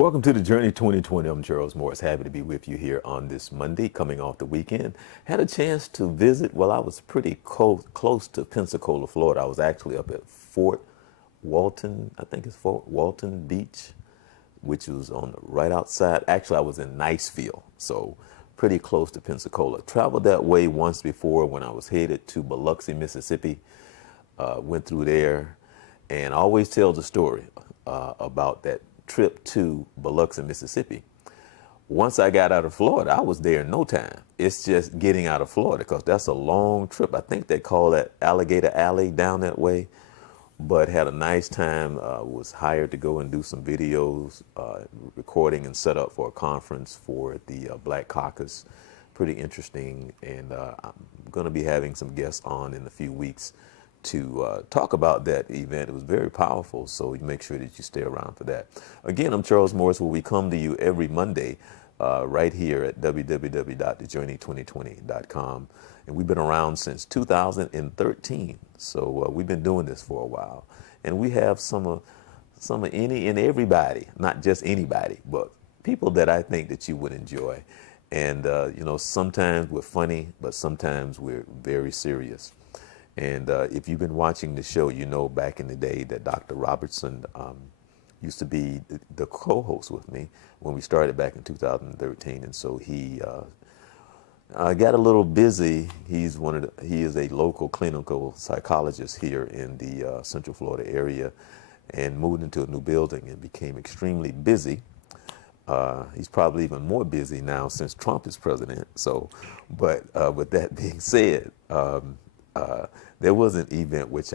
Welcome to the Journey 2020. I'm Charles Morris. Happy to be with you here on this Monday, coming off the weekend. Had a chance to visit. Well, I was pretty close to Pensacola, Florida. I was actually up at Fort Walton, I think it's Fort Walton Beach, which was on the right outside. Actually, I was in Niceville, so pretty close to Pensacola. Traveled that way once before when I was headed to Biloxi, Mississippi. Went through there, and I always tell the story about that trip to Biloxi, Mississippi. Once I got out of Florida, I was there in no time. It's just getting out of Florida because that's a long trip. I think they call that Alligator Alley down that way, but had a nice time. Was hired to go and do some videos, recording and set up for a conference for the Black Caucus. Pretty interesting, and I'm going to be having some guests on in a few weeks to talk about that event. It was very powerful, so you make sure that you stay around for that. Again, I'm Charles Morris, where we come to you every Monday right here at www.thejourney2020.com. And we've been around since 2013, so we've been doing this for a while. And we have some of any and everybody, not just anybody, but people that I think that you would enjoy. And, you know, sometimes we're funny, but sometimes we're very serious. And if you've been watching the show, you know back in the day that Dr. Robertson used to be the co-host with me when we started back in 2013. And so he got a little busy. He is a local clinical psychologist here in the Central Florida area, and moved into a new building and became extremely busy. He's probably even more busy now since Trump is president. So, but with that being said, there was an event which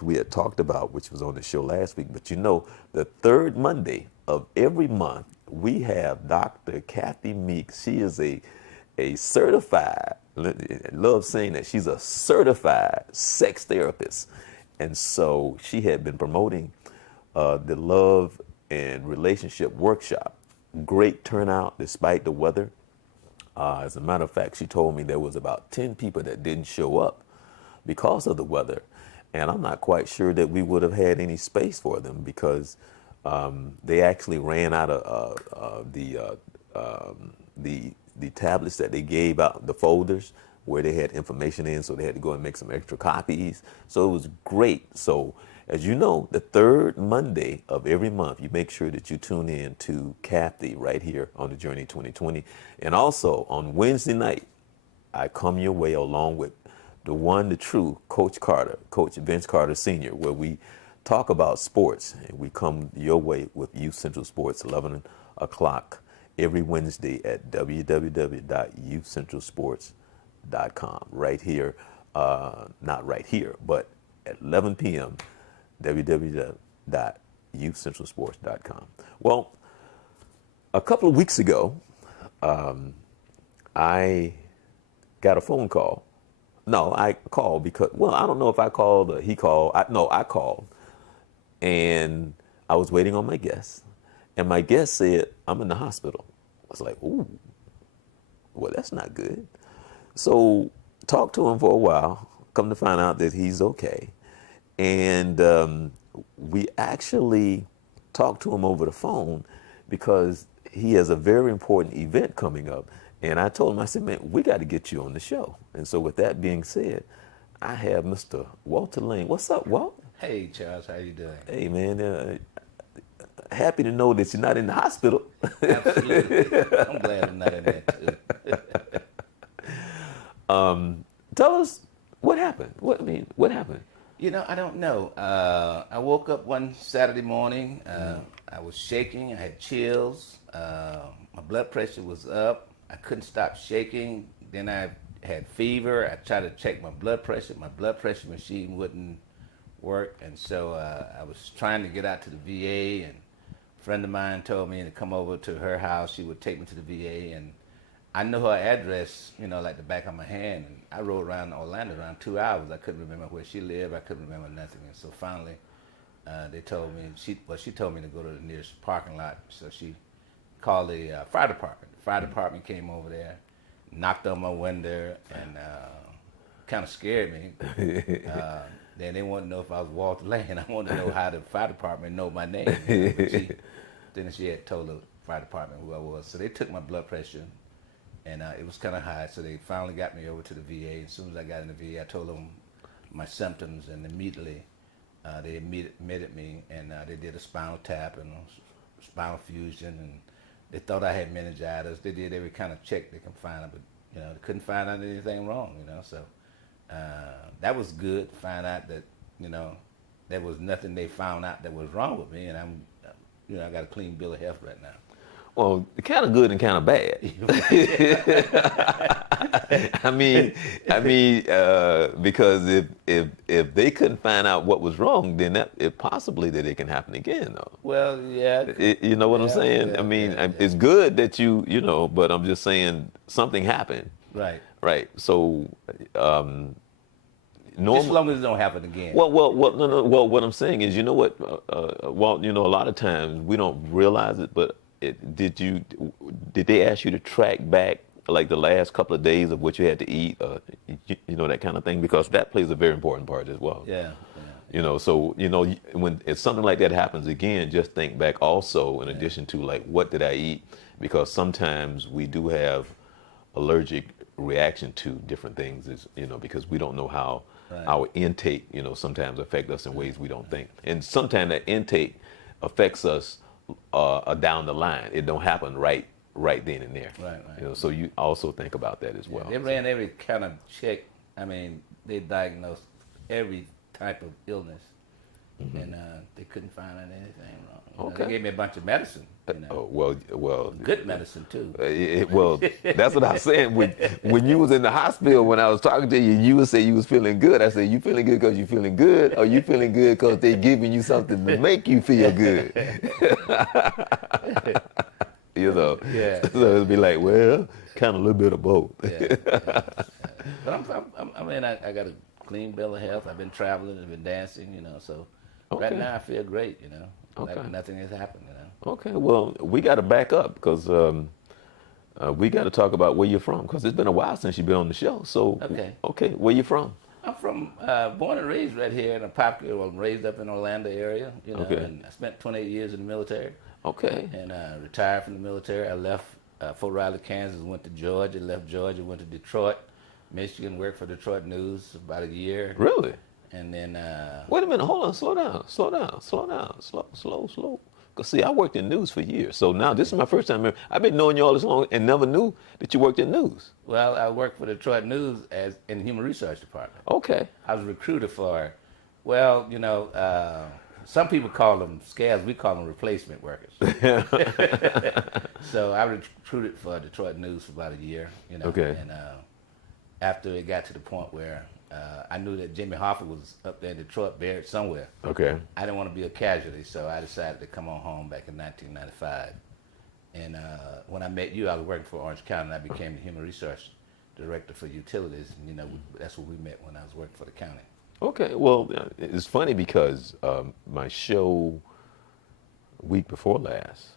we had talked about, which was on the show last week. But you know, the third Monday of every month, we have Dr. Kathy Meeks. She is a certified, I love saying that, she's a certified sex therapist. And so she had been promoting the love and relationship workshop. Great turnout despite the weather. As a matter of fact, she told me there was about 10 people that didn't show up because of the weather, and I'm not quite sure that we would have had any space for them because they actually ran out of the tablets that they gave out, the folders where they had information in, so they had to go and make some extra copies. So it was great. So as you know, the third Monday of every month, you make sure that you tune in to Kathy right here on the Journey 2020, and also on Wednesday night, I come your way along with the one, the true Coach Carter, Coach Vince Carter Sr., where we talk about sports. And we come your way with Youth Central Sports, 11 o'clock every Wednesday at www.youthcentralsports.com. Right here, not right here, but at 11 p.m., www.youthcentralsports.com. Well, a couple of weeks ago, I got a phone call. No, I called because, well, I don't know if I called or he called. I called, and I was waiting on my guest, and my guest said, I'm in the hospital. I was like, ooh, well, that's not good. So talked to him for a while, come to find out that he's okay. And we actually talked to him over the phone because he has a very important event coming up. And I told him, I said, man, we got to get you on the show. And so with that being said, I have Mr. Walter Lane. What's up, Walt? Hey, Charles, how you doing? Hey, man, happy to know that you're not in the hospital. Absolutely. I'm glad I'm not in there, too. Tell us what happened. What happened? You know, I don't know. I woke up one Saturday morning. I was shaking. I had chills. My blood pressure was up. I couldn't stop shaking. Then I had fever. I tried to check my blood pressure. My blood pressure machine wouldn't work. And so I was trying to get out to the VA. And a friend of mine told me to come over to her house. She would take me to the VA. And I know her address, you know, like the back of my hand. And I rode around Orlando around 2 hours. I couldn't remember where she lived. I couldn't remember nothing. And so finally, they told me, she told me to go to the nearest parking lot. So she called the fire department. The fire department came over there, knocked on my window, and kind of scared me. Then they wanted to know if I was Walter Lane. I wanted to know how the fire department know my name. Then she had told the fire department who I was. So they took my blood pressure, and it was kind of high. So they finally got me over to the VA. As soon as I got in the VA, I told them my symptoms, and immediately they admitted me, and they did a spinal tap and a spinal fusion, and they thought I had meningitis. They did every kind of check they can find, but they couldn't find out anything wrong. So that was good. Find out that there was nothing they found out that was wrong with me, and I got a clean bill of health right now. Well, kind of good and kind of bad. I mean, because if they couldn't find out what was wrong, then it possibly that it can happen again, though. Well, yeah. You know what I'm saying? Yeah, I mean, it's good that but I'm just saying something happened. Right. Right. So, just as long as it don't happen again. Well, no. Well, what I'm saying is, what? A lot of times we don't realize it, but did they ask you to track back like the last couple of days of what you had to eat, that kind of thing, because that plays a very important part as well. Yeah. So when it's something like that happens again, just think back also in addition to like what did I eat, because sometimes we do have allergic reaction to different things, because we don't know how our intake, sometimes affect us in ways we don't think, and sometimes that intake affects us down the line. It don't happen right then and there. Right. So you also think about that as well. They ran every kind of check. I mean, they diagnosed every type of illness, and they couldn't find out anything wrong. Okay. They gave me a bunch of medicine. Well. Good medicine too. That's what I was saying. When you was in the hospital, when I was talking to you, you would say you was feeling good. I said, you feeling good because you feeling good, or you feeling good because they giving you something to make you feel good? Yeah. So it'd be like, well, kind of a little bit of both. Yeah. But I got a clean bill of health. I've been traveling, I've been dancing, so right now I feel great, Okay. Like nothing has happened, Okay, well, we got to back up because we got to talk about where you're from, because it's been a while since you've been on the show. So, okay, where you from? I'm from, born and raised right here in I'm raised up in Orlando area, and I spent 28 years in the military. Okay. And retired from the military. I left Fort Riley, Kansas, went to Georgia, left Georgia, went to Detroit, Michigan, worked for Detroit News about a year. Really? And then... Wait a minute, hold on, slow down. Because see, I worked in news for years, so now this is my first time. I've been knowing you all this long and never knew that you worked in news. Well, I worked for Detroit News in the Human Research Department. Okay. I was recruited for, some people call them scabs, we call them replacement workers. So I recruited for Detroit News for about a year, Okay. And after it got to the point where I knew that Jimmy Hoffa was up there in Detroit, buried somewhere. Okay. I didn't want to be a casualty, so I decided to come on home back in 1995. And when I met you, I was working for Orange County, and I became the Human Research Director for Utilities. And, that's where we met when I was working for the county. Okay, well, it's funny because my show week before last,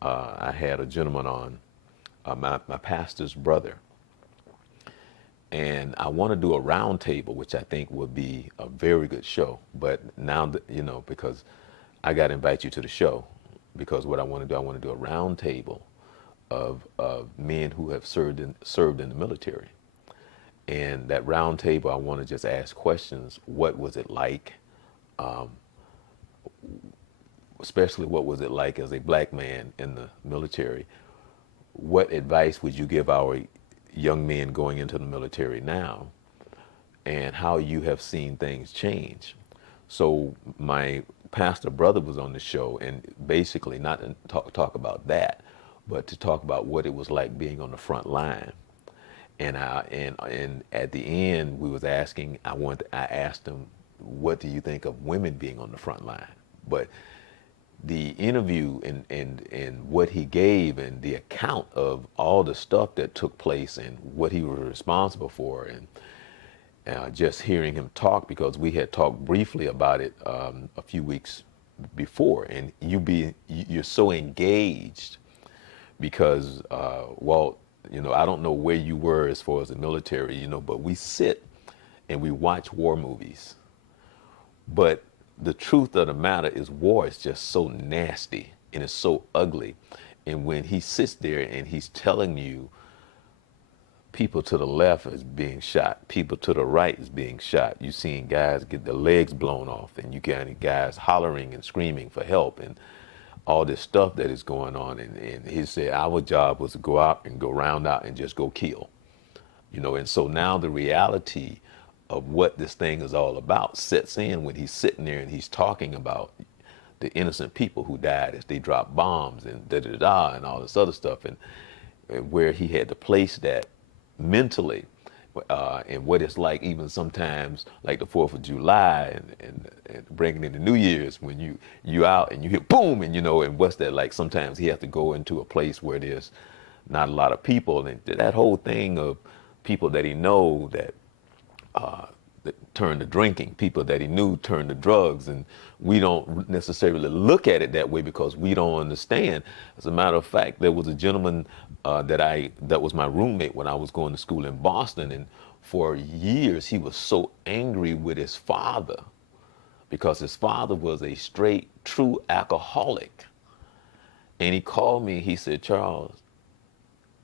I had a gentleman on, my pastor's brother, and I want to do a roundtable, which I think would be a very good show. But now, because I got to invite you to the show, because what I want to do a roundtable of men who have served in the military. And that round table, I want to just ask questions. What was it like? Especially what was it like as a black man in the military? What advice would you give our young men going into the military now? And how you have seen things change. So my pastor brother was on the show, and basically not to talk about that, but to talk about what it was like being on the front line. And at the end, we was asking. I asked him, "What do you think of women being on the front line?" But the interview and what he gave and the account of all the stuff that took place and what he was responsible for, and just hearing him talk, because we had talked briefly about it a few weeks before, and you're so engaged because Walt. I don't know where you were as far as the military, but we sit and we watch war movies. But the truth of the matter is war is just so nasty and it's so ugly. And when he sits there and he's telling you people to the left is being shot, people to the right is being shot, you seeing guys get their legs blown off, and you got guys hollering and screaming for help and all this stuff that is going on. And he said our job was to go out and go round out and just go kill. You know, and so now the reality of what this thing is all about sets in when he's sitting there and he's talking about the innocent people who died as they dropped bombs and da-da-da and all this other stuff, and where he had to place that mentally, and what it's like even sometimes like the 4th of July and bringing in the New Year's when you out and you hear boom, and you know, and what's that like. Sometimes he has to go into a place where there's not a lot of people, and that whole thing of people that he know that turned to drinking, people that he knew turned to drugs, and we don't necessarily look at it that way because we don't understand. As a matter of fact, there was a gentleman that was my roommate when I was going to school in Boston, and for years he was so angry with his father because his father was a straight, true alcoholic. And he called me, he said, Charles,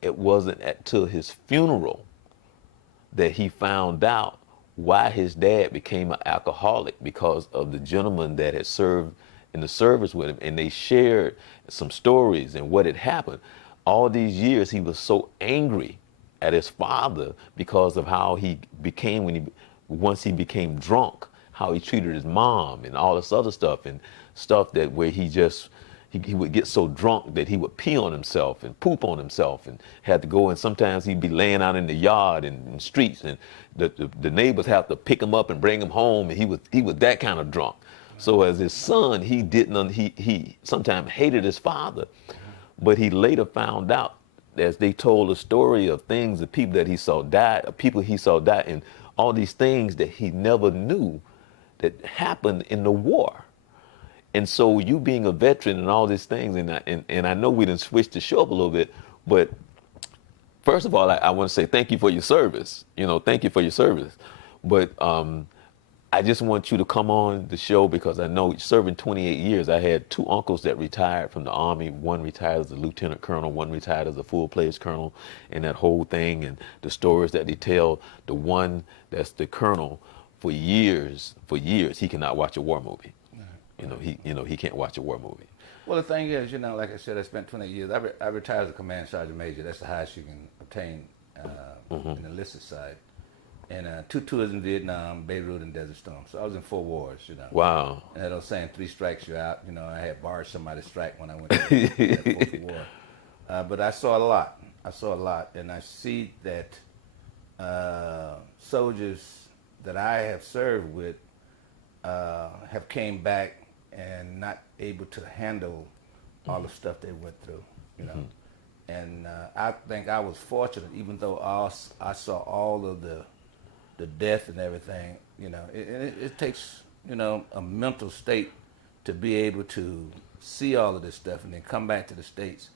it wasn't until his funeral that he found out why his dad became an alcoholic, because of the gentleman that had served in the service with him, and they shared some stories and what had happened. All these years he was so angry at his father because of how he became once he became drunk, how he treated his mom and all this other stuff, and stuff that where he would get so drunk that he would pee on himself and poop on himself and had to go, and sometimes he'd be laying out in the yard and in streets, and the neighbors have to pick him up and bring him home, and he was that kind of drunk. So as his son, he sometimes hated his father, but he later found out, as they told a story of things, the people that he saw die, people he saw die, and all these things that he never knew that happened in the war. And so you being a veteran and all these things, and I know we didn't switch the show up a little bit, but first of all, I want to say thank you for your service. You know, thank you for your service. But I just want you to come on the show because I know serving 28 years, I had 2 uncles that retired from the Army. One retired as a lieutenant colonel, one retired as a full-fledged colonel, and that whole thing and the stories that they tell. The one that's the colonel, for years, he cannot watch a war movie. He can't watch a war movie. Well, the thing is, like I said, I spent 20 years. I retired as a command sergeant major. That's the highest you can obtain in the enlisted side. And 2 tours in Vietnam, Beirut, and Desert Storm. So I was in 4 wars, Wow. And that was saying 3 strikes, you're out. I had barred somebody's strike when I went to that 4th war. But I saw a lot. And I see that soldiers that I have served with have came back and not able to handle all the stuff they went through, And I think I was fortunate, even though I saw all of the death and everything. It takes a mental state to be able to see all of this stuff and then come back to the States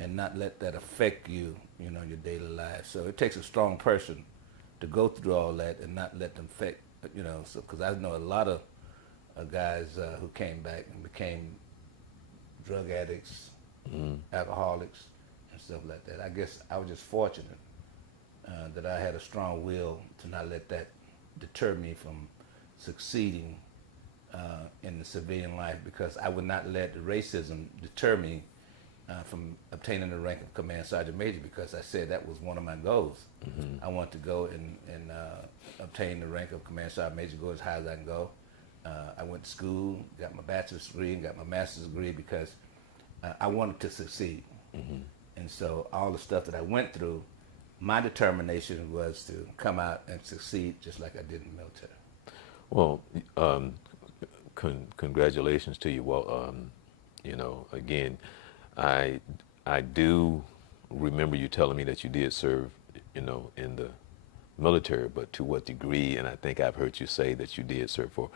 and not let that affect you, your daily life. So it takes a strong person to go through all that and not let them affect, So because I know a lot of guys who came back and became drug addicts, alcoholics, and stuff like that. I guess I was just fortunate that I had a strong will to not let that deter me from succeeding in the civilian life, because I would not let the racism deter me from obtaining the rank of command sergeant major, because I said that was one of my goals. I want to go and obtain the rank of command sergeant major, go as high as I can go. I went to school, got my bachelor's degree and got my master's degree because I wanted to succeed. And so all the stuff that I went through, my determination was to come out and succeed just like I did in the military. Well, congratulations to you. Well, again, I do remember you telling me that you did serve, in the military, but to what degree? And I think I've heard you say that you did serve for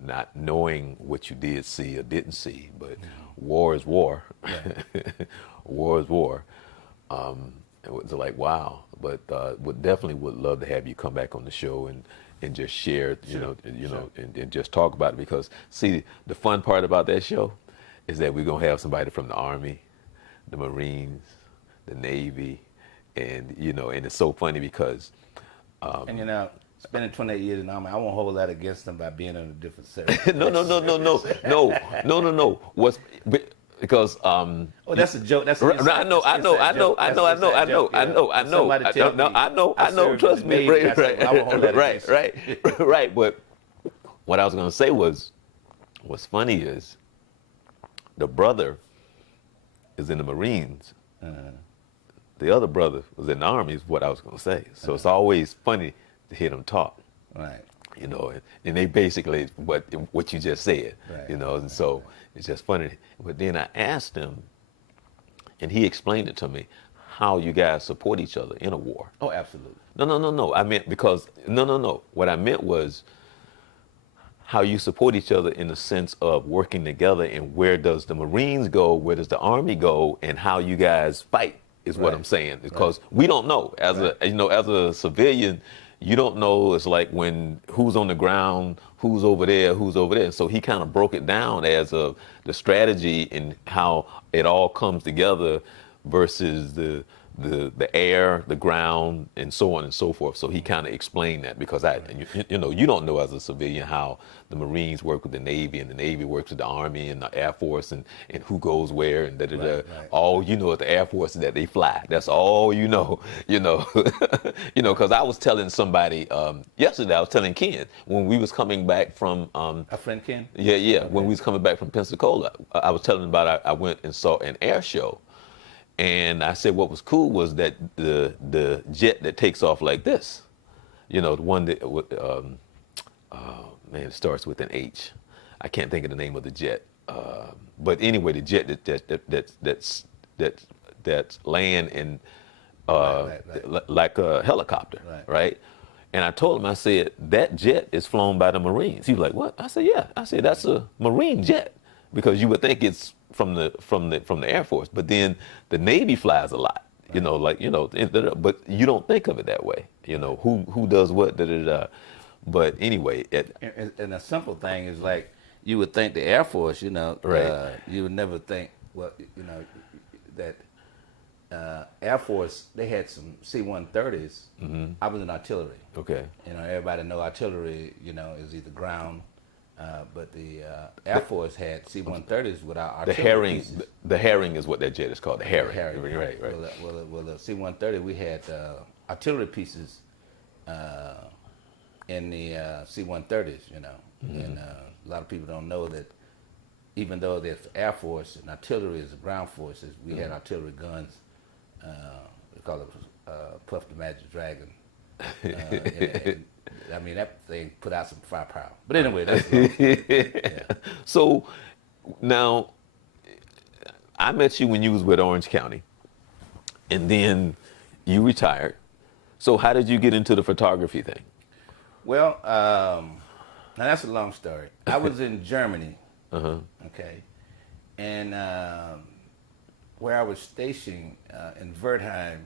not knowing what you did see or didn't see, but war is war. Yeah. War is war. it was like, wow. But would love to have you come back on the show and just share, and just talk about it. Because see, the fun part about that show is that we're gonna have somebody from the Army, the Marines, the Navy, and and it's so funny because and spending 28 years in the Army, I won't hold that against them by being in a different service. no. Because oh, that's a joke. That's I know. Trust me, right. But what I was gonna say was, what's funny is, the brother is in the Marines. The other brother was in the Army. Is what I was gonna say. So it's always funny to hear them talk. Right. And they basically what you just said. Right. And so it's just funny. But then I asked him, and he explained it to me, how you guys support each other in a war. Oh, absolutely. No. I meant no. What I meant was how you support each other in the sense of working together, and where does the Marines go, where does the Army go, and how you guys fight is what I'm saying. Because we don't know as a civilian. You don't know. It's like who's on the ground, who's over there. So he kind of broke it down as the strategy and how it all comes together versus the air, the ground, and so on and so forth. So he kind of explained that, because you don't know as a civilian how the Marines work with the Navy, and the Navy works with the Army and the Air Force, and who goes where, and Right. All you know at the Air Force is that they fly. That's all you know. Because I was telling somebody yesterday. I was telling Ken when we was coming back from a friend Ken. Yeah. Okay. When we was coming back from Pensacola, I was telling him about I went and saw an air show. And I said what was cool was that the jet that takes off like this, the one that it starts with an H. I can't think of the name of the jet. But anyway, the jet that's land and like a helicopter, right? And I told him, I said, that jet is flown by the Marines. He was like, what? I said, yeah. I said, that's a Marine jet, because you would think it's from the Air Force, but then the Navy flies a lot, but you don't think of it that way. Who does what, But anyway, and a simple thing is like, you would think the Air Force, right. You would never think, that Air Force, they had some C-130s. Mm-hmm. I was in artillery. Okay. Everybody know artillery, is either ground. But the Air Force had C-130s without artillery pieces. The Herring is what that jet is called. The Herring. Right. Well, the C-130, we had artillery pieces in the C-130s, Mm-hmm. And a lot of people don't know that even though there's Air Force and artillery is the ground forces, we had artillery guns. We call it Puff the Magic Dragon. That thing put out some firepower. But anyway, that's yeah. So now, I met you when you was with Orange County, and then you retired. So how did you get into the photography thing? Well, now that's a long story. I was in Germany, okay, and where I was stationed in Wertheim,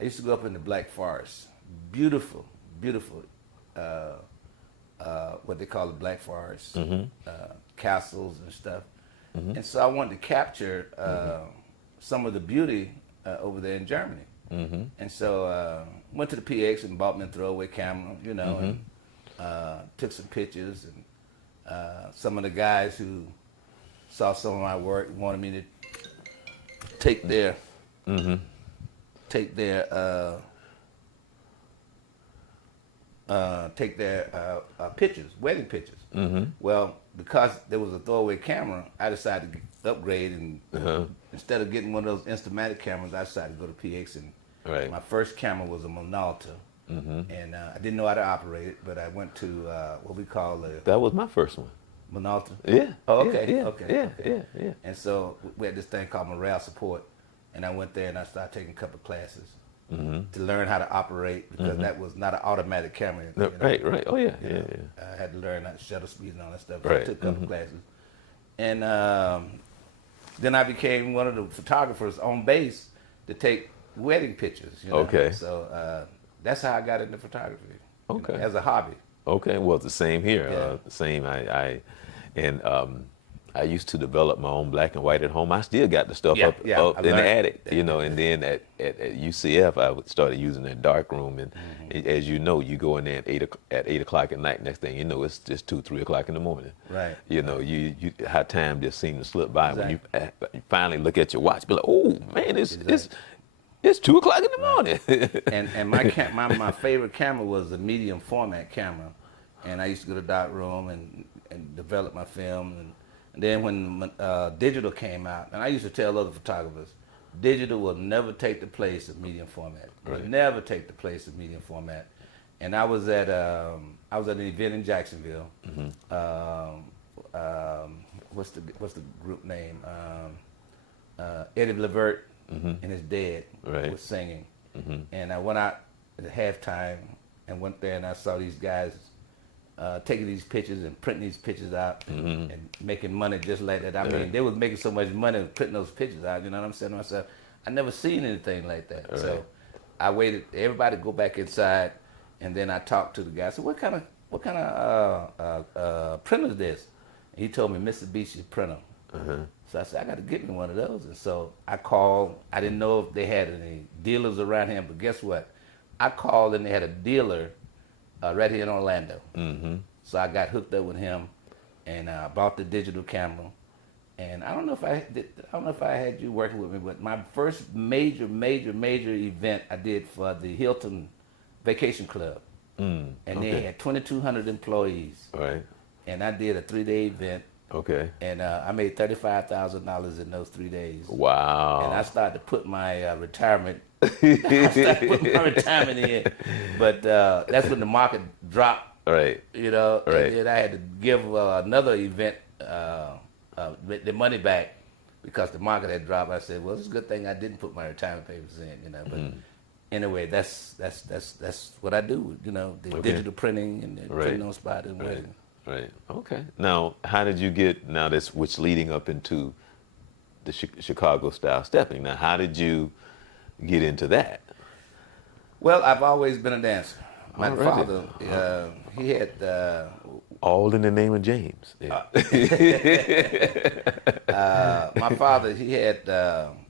I used to go up in the Black Forest. Beautiful. What they call the Black Forest, castles and stuff. Mm-hmm. And so I wanted to capture some of the beauty over there in Germany. Mm-hmm. And so went to the PX and bought me a throwaway camera, and took some pictures. And some of the guys who saw some of my work wanted me to take their pictures, wedding pictures. Mm-hmm. Well, because there was a throwaway camera, I decided to upgrade, and instead of getting one of those Instamatic cameras, I decided to go to PX, and my first camera was a Minolta, and I didn't know how to operate it, but I went to what we call that was my first one. Minolta? Yeah. Oh, okay. Yeah. And so we had this thing called morale support, and I went there and I started taking a couple of classes. To learn how to operate, because that was not an automatic camera. Right. Oh yeah. I had to learn that shutter speed and all that stuff. So Right. I took a couple classes, and then I became one of the photographers on base to take wedding pictures. You know? Okay. So that's how I got into photography. Okay. As a hobby. Okay, well, it's the same here. Yeah. Same. I used to develop my own black and white at home. I still got the stuff up in the attic, you know. And then at UCF, I started using that dark room. And as you know, you go in there at 8 o'clock at night. Next thing you know, it's just 2, 3 o'clock in the morning. Right. You know, you how time just seemed to slip by. Exactly. When you finally look at your watch, be like, oh man, it's 2 o'clock in the morning. And my favorite camera was a medium format camera, and I used to go to the dark room and develop my film. And then when digital came out, and I used to tell other photographers, digital will never take the place of medium format. Right. Will never take the place of medium format. And I was at an event in Jacksonville. What's the group name? Eddie Levert and his dad was singing. And I went out at halftime and went there, and I saw these guys taking these pictures and printing these pictures out and making money just like that. I mean, they was making so much money printing those pictures out. You know what I'm saying to myself? I never seen anything like that. Right. So I waited everybody to go back inside, and then I talked to the guy. I said, "What kind of printer is this?" And he told me Mitsubishi printer. So I said, "I got to get me one of those." And so I called. I didn't know if they had any dealers around here, but guess what? I called and they had a dealer right here in Orlando. So I got hooked up with him, and bought the digital camera. And I don't know if I had you working with me, but my first major event I did for the Hilton Vacation Club, and they had 2,200 employees. Right. And I did a 3-day event. Okay. And I made $35,000 in those 3 days. Wow. And I started to put my retirement. In, but that's when the market dropped. Right. You know. Right. And then I had to give another event the money back because the market had dropped. I said, well, it's a good thing I didn't put my retirement papers in. You know. But anyway, that's what I do. You know, the digital printing and the printing on spot and weddings. Right. Okay. Now, how did you get which leading up into the Chicago style stepping? Now, how did you get into that? Well, I've always been a dancer. My father, he had all in the name of James. Yeah. My father, he had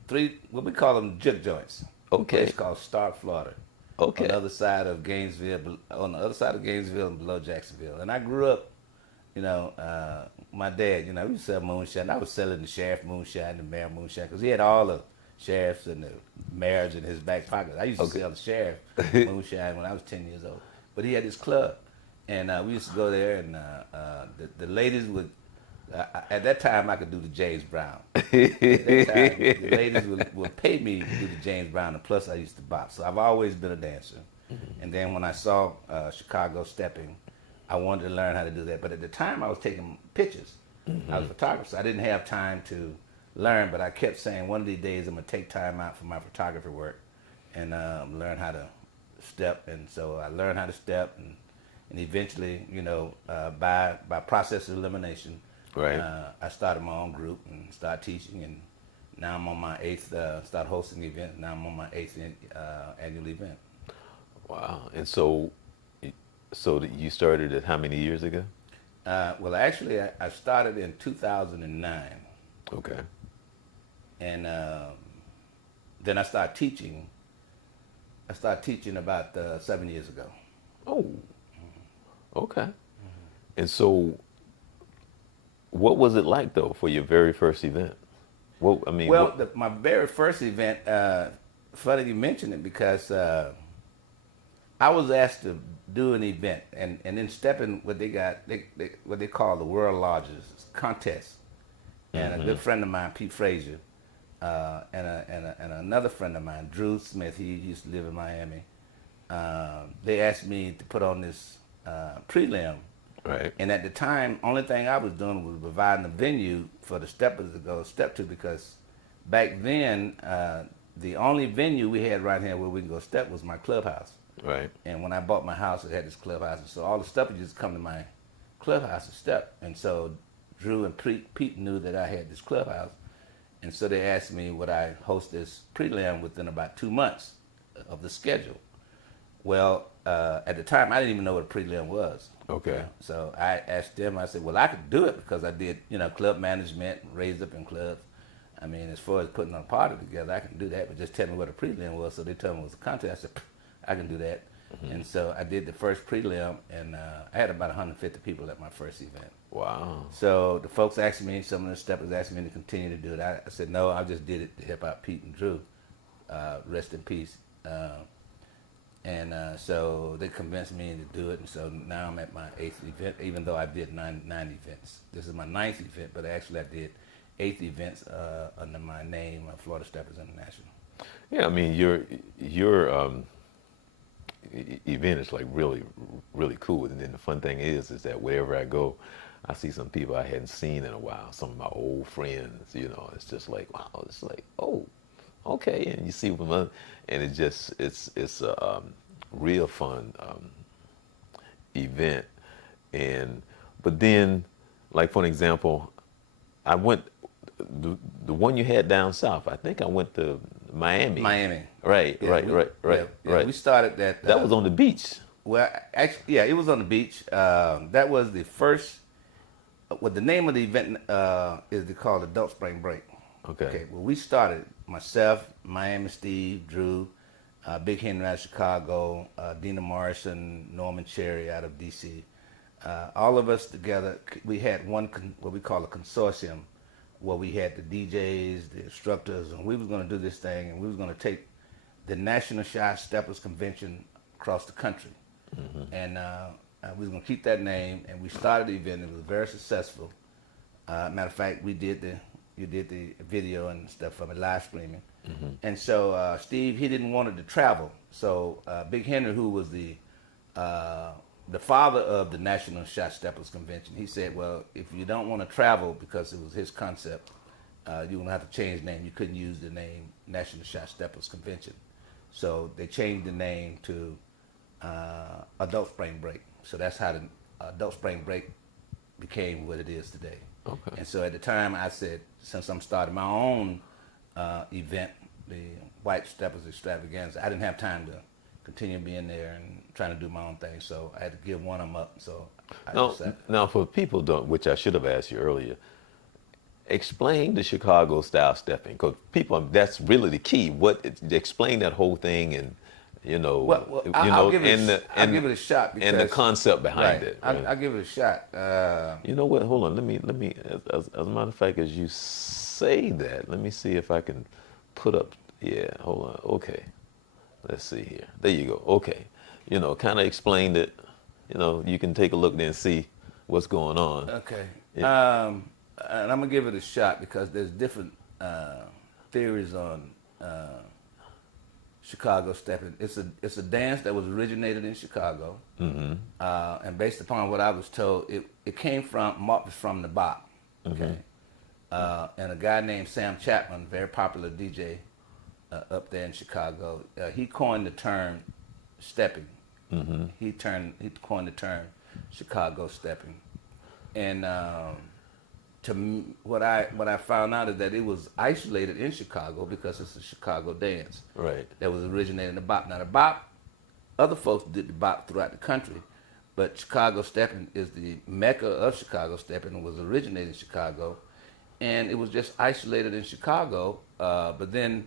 3 what we call them juke joints. Okay. It's called Stark, Florida. Okay. On the other side of Gainesville, and below Jacksonville. And I grew up, you know, my dad, you know, we used to sell moonshine. I was selling the sheriff moonshine, the mayor moonshine, because he had all the sheriffs and the mayors in his back pocket. I used to sell the sheriff moonshine when I was 10 years old. But he had his club, and we used to go there, and the ladies would, at that time I could do the James Brown. At that time, the ladies would pay me to do the James Brown, and plus I used to box. So I've always been a dancer. And then when I saw Chicago stepping, I wanted to learn how to do that. But at the time, I was taking pictures. I was a photographer, so I didn't have time to learn. But I kept saying, one of these days, I'm going to take time out for my photography work and learn how to step. And so I learned how to step. And eventually, you know, by process of elimination, I started my own group and started teaching. And now I'm on my 8th, start hosting the event. Now I'm on my 8th annual event. Wow. And so you started it how many years ago? Well, actually, I started in 2009. Okay. And then I started teaching. I started teaching about 7 years ago. Oh. Okay. And so, what was it like though for your very first event? My very first event. Funny you mentioned it because I was asked to do an event, and in Steppin, what they call the world largest contest, and a good friend of mine, Pete Frazier, and another friend of mine, Drew Smith, he used to live in Miami. They asked me to put on this prelim, right? And at the time, only thing I was doing was providing a venue for the steppers to go step to, because back then the only venue we had right here where we can go step was my clubhouse. Right. And when I bought my house, it had this clubhouse, and so all the steppers just come to my clubhouse to step. And so Drew and Pete knew that I had this clubhouse, And so they asked me would I host this prelim within about 2 months of the schedule. Well, at the time, I didn't even know what a prelim was. Okay. So I asked them, I said, well, I could do it because I did, club management, raised up in clubs. I mean, as far as putting a party together, I can do that, but just tell me what a prelim was. So they told me it was a contest. I said, I can do that. And so I did the first prelim, and I had about 150 people at my first event. Wow. So the folks asked me, some of the steppers asked me to continue to do it. I said, no, I just did it to help out Pete and Drew. Rest in peace. So they convinced me to do it, and so now I'm at my 8th event, even though I did nine events. This is my 9th event, but actually I did 8 events under my name, Florida Steppers International. Yeah, I mean, your event is like really, really cool. And then the fun thing is that wherever I go, I see some people I hadn't seen in a while, some of my old friends, it's just like, wow, it's like, oh, okay. And you see them, and it's a real fun event. But then, like for an example, I went, the one you had down south, I think I went to Miami. Right. We started that. That was on the beach. Well, actually, yeah, it was on the beach. That was the first. What the name of the event is called Adult Spring Break. Okay. Well, we started, myself, Miami Steve, Drew, Big Henry out of Chicago, Dina Morrison, Norman Cherry out of D.C. All of us together, we had what we call a consortium, where we had the DJs, the instructors, and we was going to do this thing, and we was going to take the National Shy Steppers Convention across the country. And we was going to keep that name, and we started the event. It was very successful. Matter of fact, you did the video and stuff from it, live streaming. And so Steve, he didn't want it to travel. So Big Henry, who was the father of the National Shot Steppers Convention, he said, well, if you don't want to travel, because it was his concept, you're going to have to change the name. You couldn't use the name National Shot Steppers Convention. So they changed the name to Adult Spring Break. So that's how the Adult Spring Break became what it is today. Okay. And so at the time I said, since I'm starting my own event, the White Steppers Extravaganza, I didn't have time to continue being there and trying to do my own thing, so I had to give one of them up. So now for people which I should have asked you earlier, explain the Chicago style stepping, because people, that's really the key. Explain that whole thing, and I'll give it a shot, because, and the concept behind it. Right? I'll give it a shot. You know what? Hold on. Let me. As a matter of fact, as you say that, let me see if I can put up. Yeah. Hold on. Okay. Let's see here. There you go. Okay. Kind of explained it. You can take a look there and see what's going on. Okay. Yeah. And I'm gonna give it a shot, because there's different theories on Chicago stepping. It's a dance that was originated in Chicago, and based upon what I was told, it came from the bop. Okay. And a guy named Sam Chapman, very popular DJ up there in Chicago, he coined the term stepping. He coined the term Chicago stepping, and what I found out is that it was isolated in Chicago because it's a Chicago dance. Right. That was originated in the bop. Now the bop, other folks did the bop throughout the country, but Chicago stepping is the mecca of Chicago stepping. It was originated in Chicago, and it was just isolated in Chicago. But then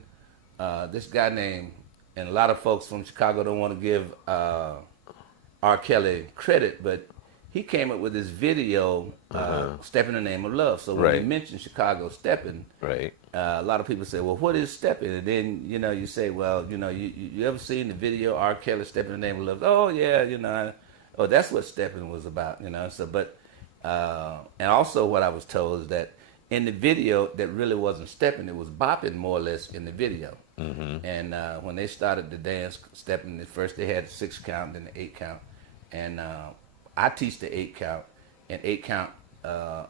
this guy named, and a lot of folks from Chicago don't want to give R. Kelly credit, but he came up with this video, Steppin' in the Name of Love. So when you mention Chicago Steppin', a lot of people say, well, what is Steppin'? And then, you say, well, you ever seen the video, R. Kelly, Steppin' in the Name of Love? Oh, yeah, oh, that's what Steppin' was about, So, but, and also what I was told is that in the video, that really wasn't stepping, it was bopping more or less in the video. And when they started the dance, stepping, at first they had the 6 count, then the 8 count. And I teach the 8 count, and 8 count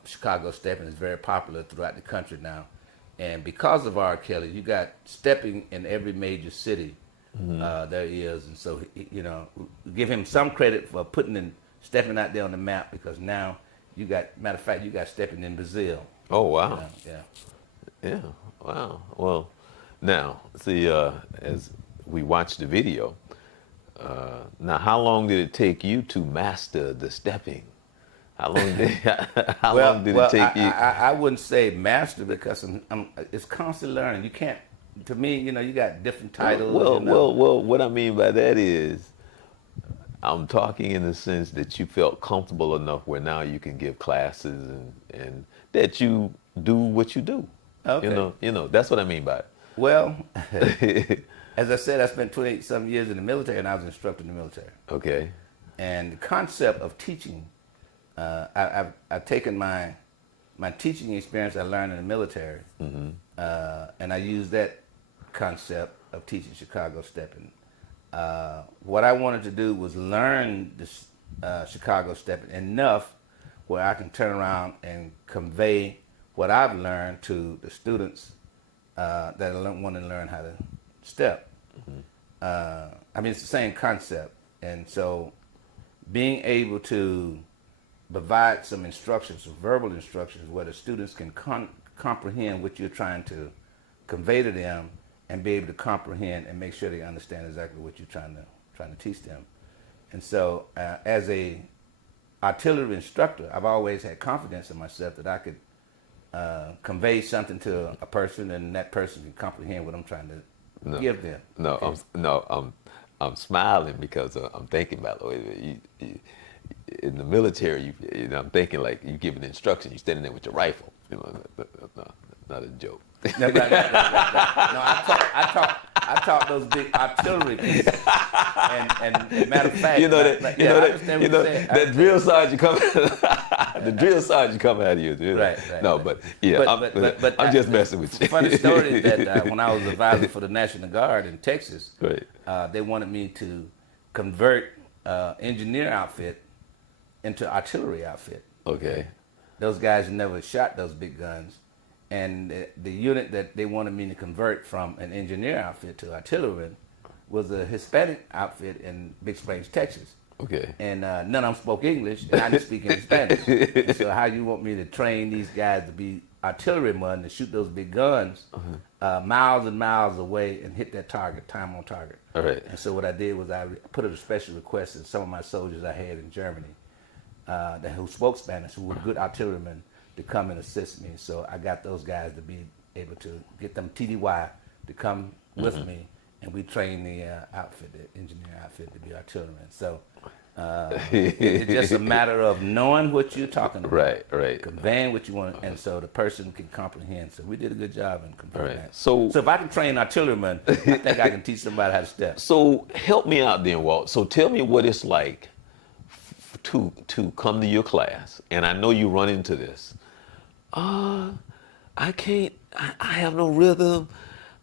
Chicago stepping is very popular throughout the country now. And because of R. Kelly, you got stepping in every major city there is. And so, give him some credit for putting stepping out there on the map, because now you got, matter of fact, you got stepping in Brazil. Oh, wow. Yeah. Yeah. Wow. Well, now see, as we watch the video, now how long did it take you to master the stepping? How long did how long did it Well, take you? I wouldn't say master because it's constant learning. You can't. To me, you got different titles. Well. What I mean by that is, I'm talking in the sense that you felt comfortable enough where now you can give classes and that you do what you do. Okay. That's what I mean by Well, it. as I said, I spent 28 some years in the military, and I was an instructor in the military. Okay. And the concept of teaching, I've taken my teaching experience I learned in the military, and I use that concept of teaching Chicago stepping. What I wanted to do was learn this Chicago stepping enough where I can turn around and convey what I've learned to the students that want to learn how to step. I mean, it's the same concept, and so being able to provide some instructions, some verbal instructions, where the students can comprehend what you're trying to convey to them, and be able to comprehend and make sure they understand exactly what you're trying to teach them. And so, as a artillery instructor, I've always had confidence in myself that I could convey something to a person, and that person can comprehend what I'm trying to give them. I'm smiling because I'm thinking about the way in the military. I'm thinking like you giving instruction. You're standing there with your rifle. Not a joke. No, I taught those big artillery pieces. And matter of fact, that drill sergeant come, the drill sergeant come out of you. Right. No, but I'm just messing with you. Funny story is that when I was advisor for the National Guard in Texas, right. They wanted me to convert engineer outfit into artillery outfit. Okay. Those guys never shot those big guns. And the unit that they wanted me to convert from an engineer outfit to artilleryman was a Hispanic outfit in Big Springs, Texas. Okay. And none of them spoke English, and I didn't speak any Spanish. And so how you want me to train these guys to be artillerymen to shoot those big guns miles and miles away and hit that target, time on target? All right. And so what I did was I put a special request to some of my soldiers I had in Germany who spoke Spanish, who were good artillerymen, to come and assist me. So I got those guys to be able to get them TDY to come with me, and we trained the outfit, the engineer outfit, to be artillerymen. So it's just a matter of knowing what you're talking about, right, conveying what you want, and so the person can comprehend. So we did a good job in conveying that. So if I can train artillerymen, I think I can teach somebody how to step. So help me out then, Walt. So tell me what it's like to come to your class, and I know you run into this. I can't, I have no rhythm.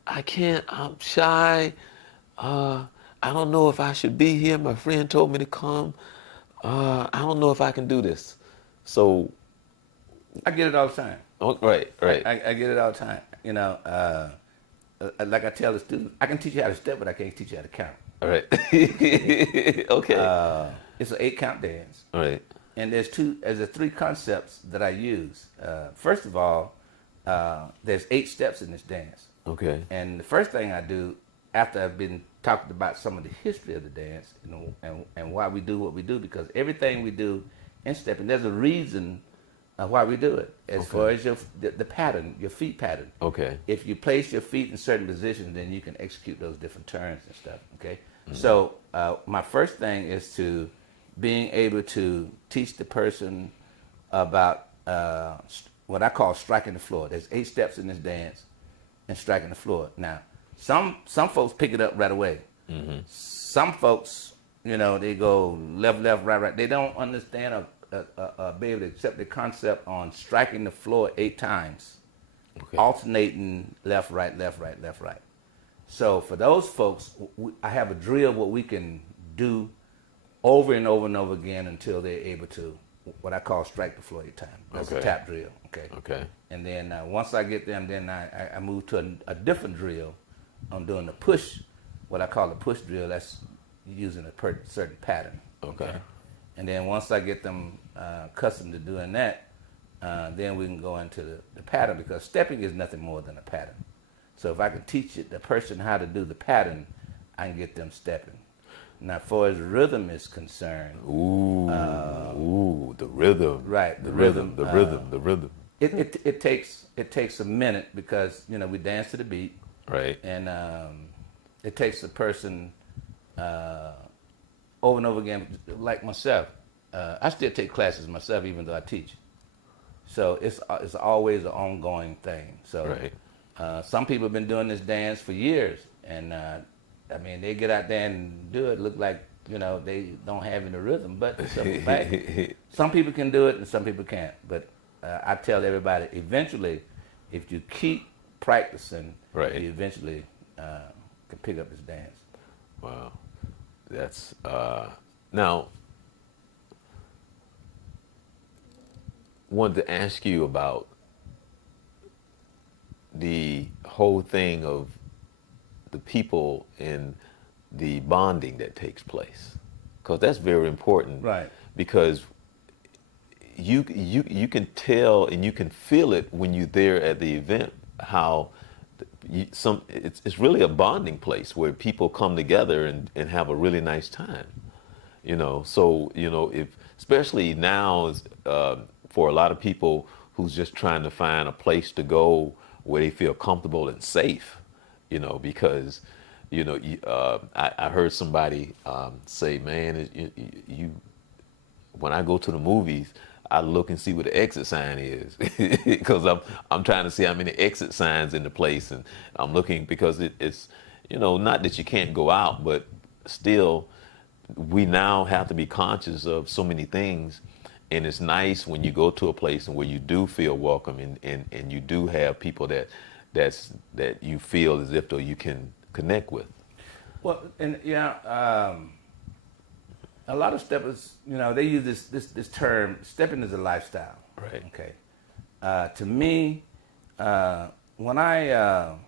I can't, I'm shy. I don't know if I should be here. My friend told me to come. I don't know if I can do this. So. I get it all the time. Oh, right. I get it all the time. Like I tell the students, I can teach you how to step, but I can't teach you how to count. All right. Okay. It's an 8-count dance. All right. And there's 3 concepts that I use. First of all, there's 8 steps in this dance. Okay. And the first thing I do after I've been talking about some of the history of the dance, and why we do what we do, because everything we do in stepping, there's a reason why we do it. As far as the pattern, your feet pattern. Okay. If you place your feet in certain positions, then you can execute those different turns and stuff. Okay. So my first thing is to being able to teach the person about what I call striking the floor. There's 8 steps in this dance and striking the floor. Now, some folks pick it up right away. Some folks, they go left, right. They don't understand be able to accept the concept on striking the floor 8 times, alternating left, right. So for those folks, I have a drill what we can do over and over and over again until they're able to, what I call strike the floor 8 times. That's a tap drill. Okay. And then once I get them, then I move to a different drill. I'm doing the push, what I call the push drill. That's using a certain pattern. Okay. And then once I get them accustomed to doing that, then we can go into the pattern, because stepping is nothing more than a pattern. So if I can teach the person how to do the pattern, I can get them stepping. Now, as far as rhythm is concerned, the rhythm, right? the rhythm. It takes a minute, because we dance to the beat, right? And it takes a person over and over again. Like myself, I still take classes myself, even though I teach. So it's always an ongoing thing. So right. Some people have been doing this dance for years, and they get out there and do it. Look like they don't have any rhythm, but some people can do it and some people can't. But I tell everybody, eventually, if you keep practicing, right, you eventually can pick up this dance. Wow, that's now. Wanted to ask you about the whole thing of the people and the bonding that takes place, because that's very important. Right. Because you can tell and you can feel it when you're there at the event, how it's really a bonding place where people come together and have a really nice time. So if especially now for a lot of people who's just trying to find a place to go where they feel comfortable and safe, because I heard somebody say, man, when I go to the movies, I look and see what the exit sign is, because I'm trying to see how many exit signs in the place, and I'm looking because it's not that you can't go out, but still we now have to be conscious of so many things. And it's nice when you go to a place and where you do feel welcome, and you do have people that you feel as if though you can connect with. Well, and a lot of steppers, they use this term. Stepping is a lifestyle. Right. Okay. To me, when I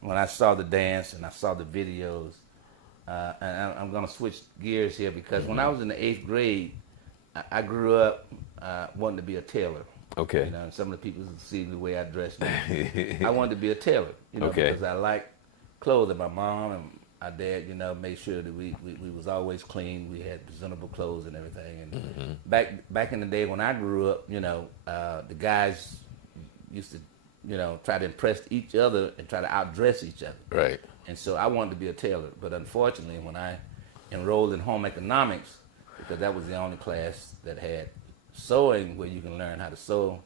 when I saw the dance and I saw the videos, and I'm going to switch gears here, because when I was in the 8th grade, I grew up wanting to be a tailor. Okay. And some of the people see the way I dress now. I wanted to be a tailor, okay, because I like clothing. My mom and my dad, made sure that we was always clean. We had presentable clothes and everything. And back in the day when I grew up, the guys used to try to impress each other and try to outdress each other. Right. And so I wanted to be a tailor, but unfortunately, when I enrolled in home economics, because that was the only class that had sewing, where you can learn how to sew,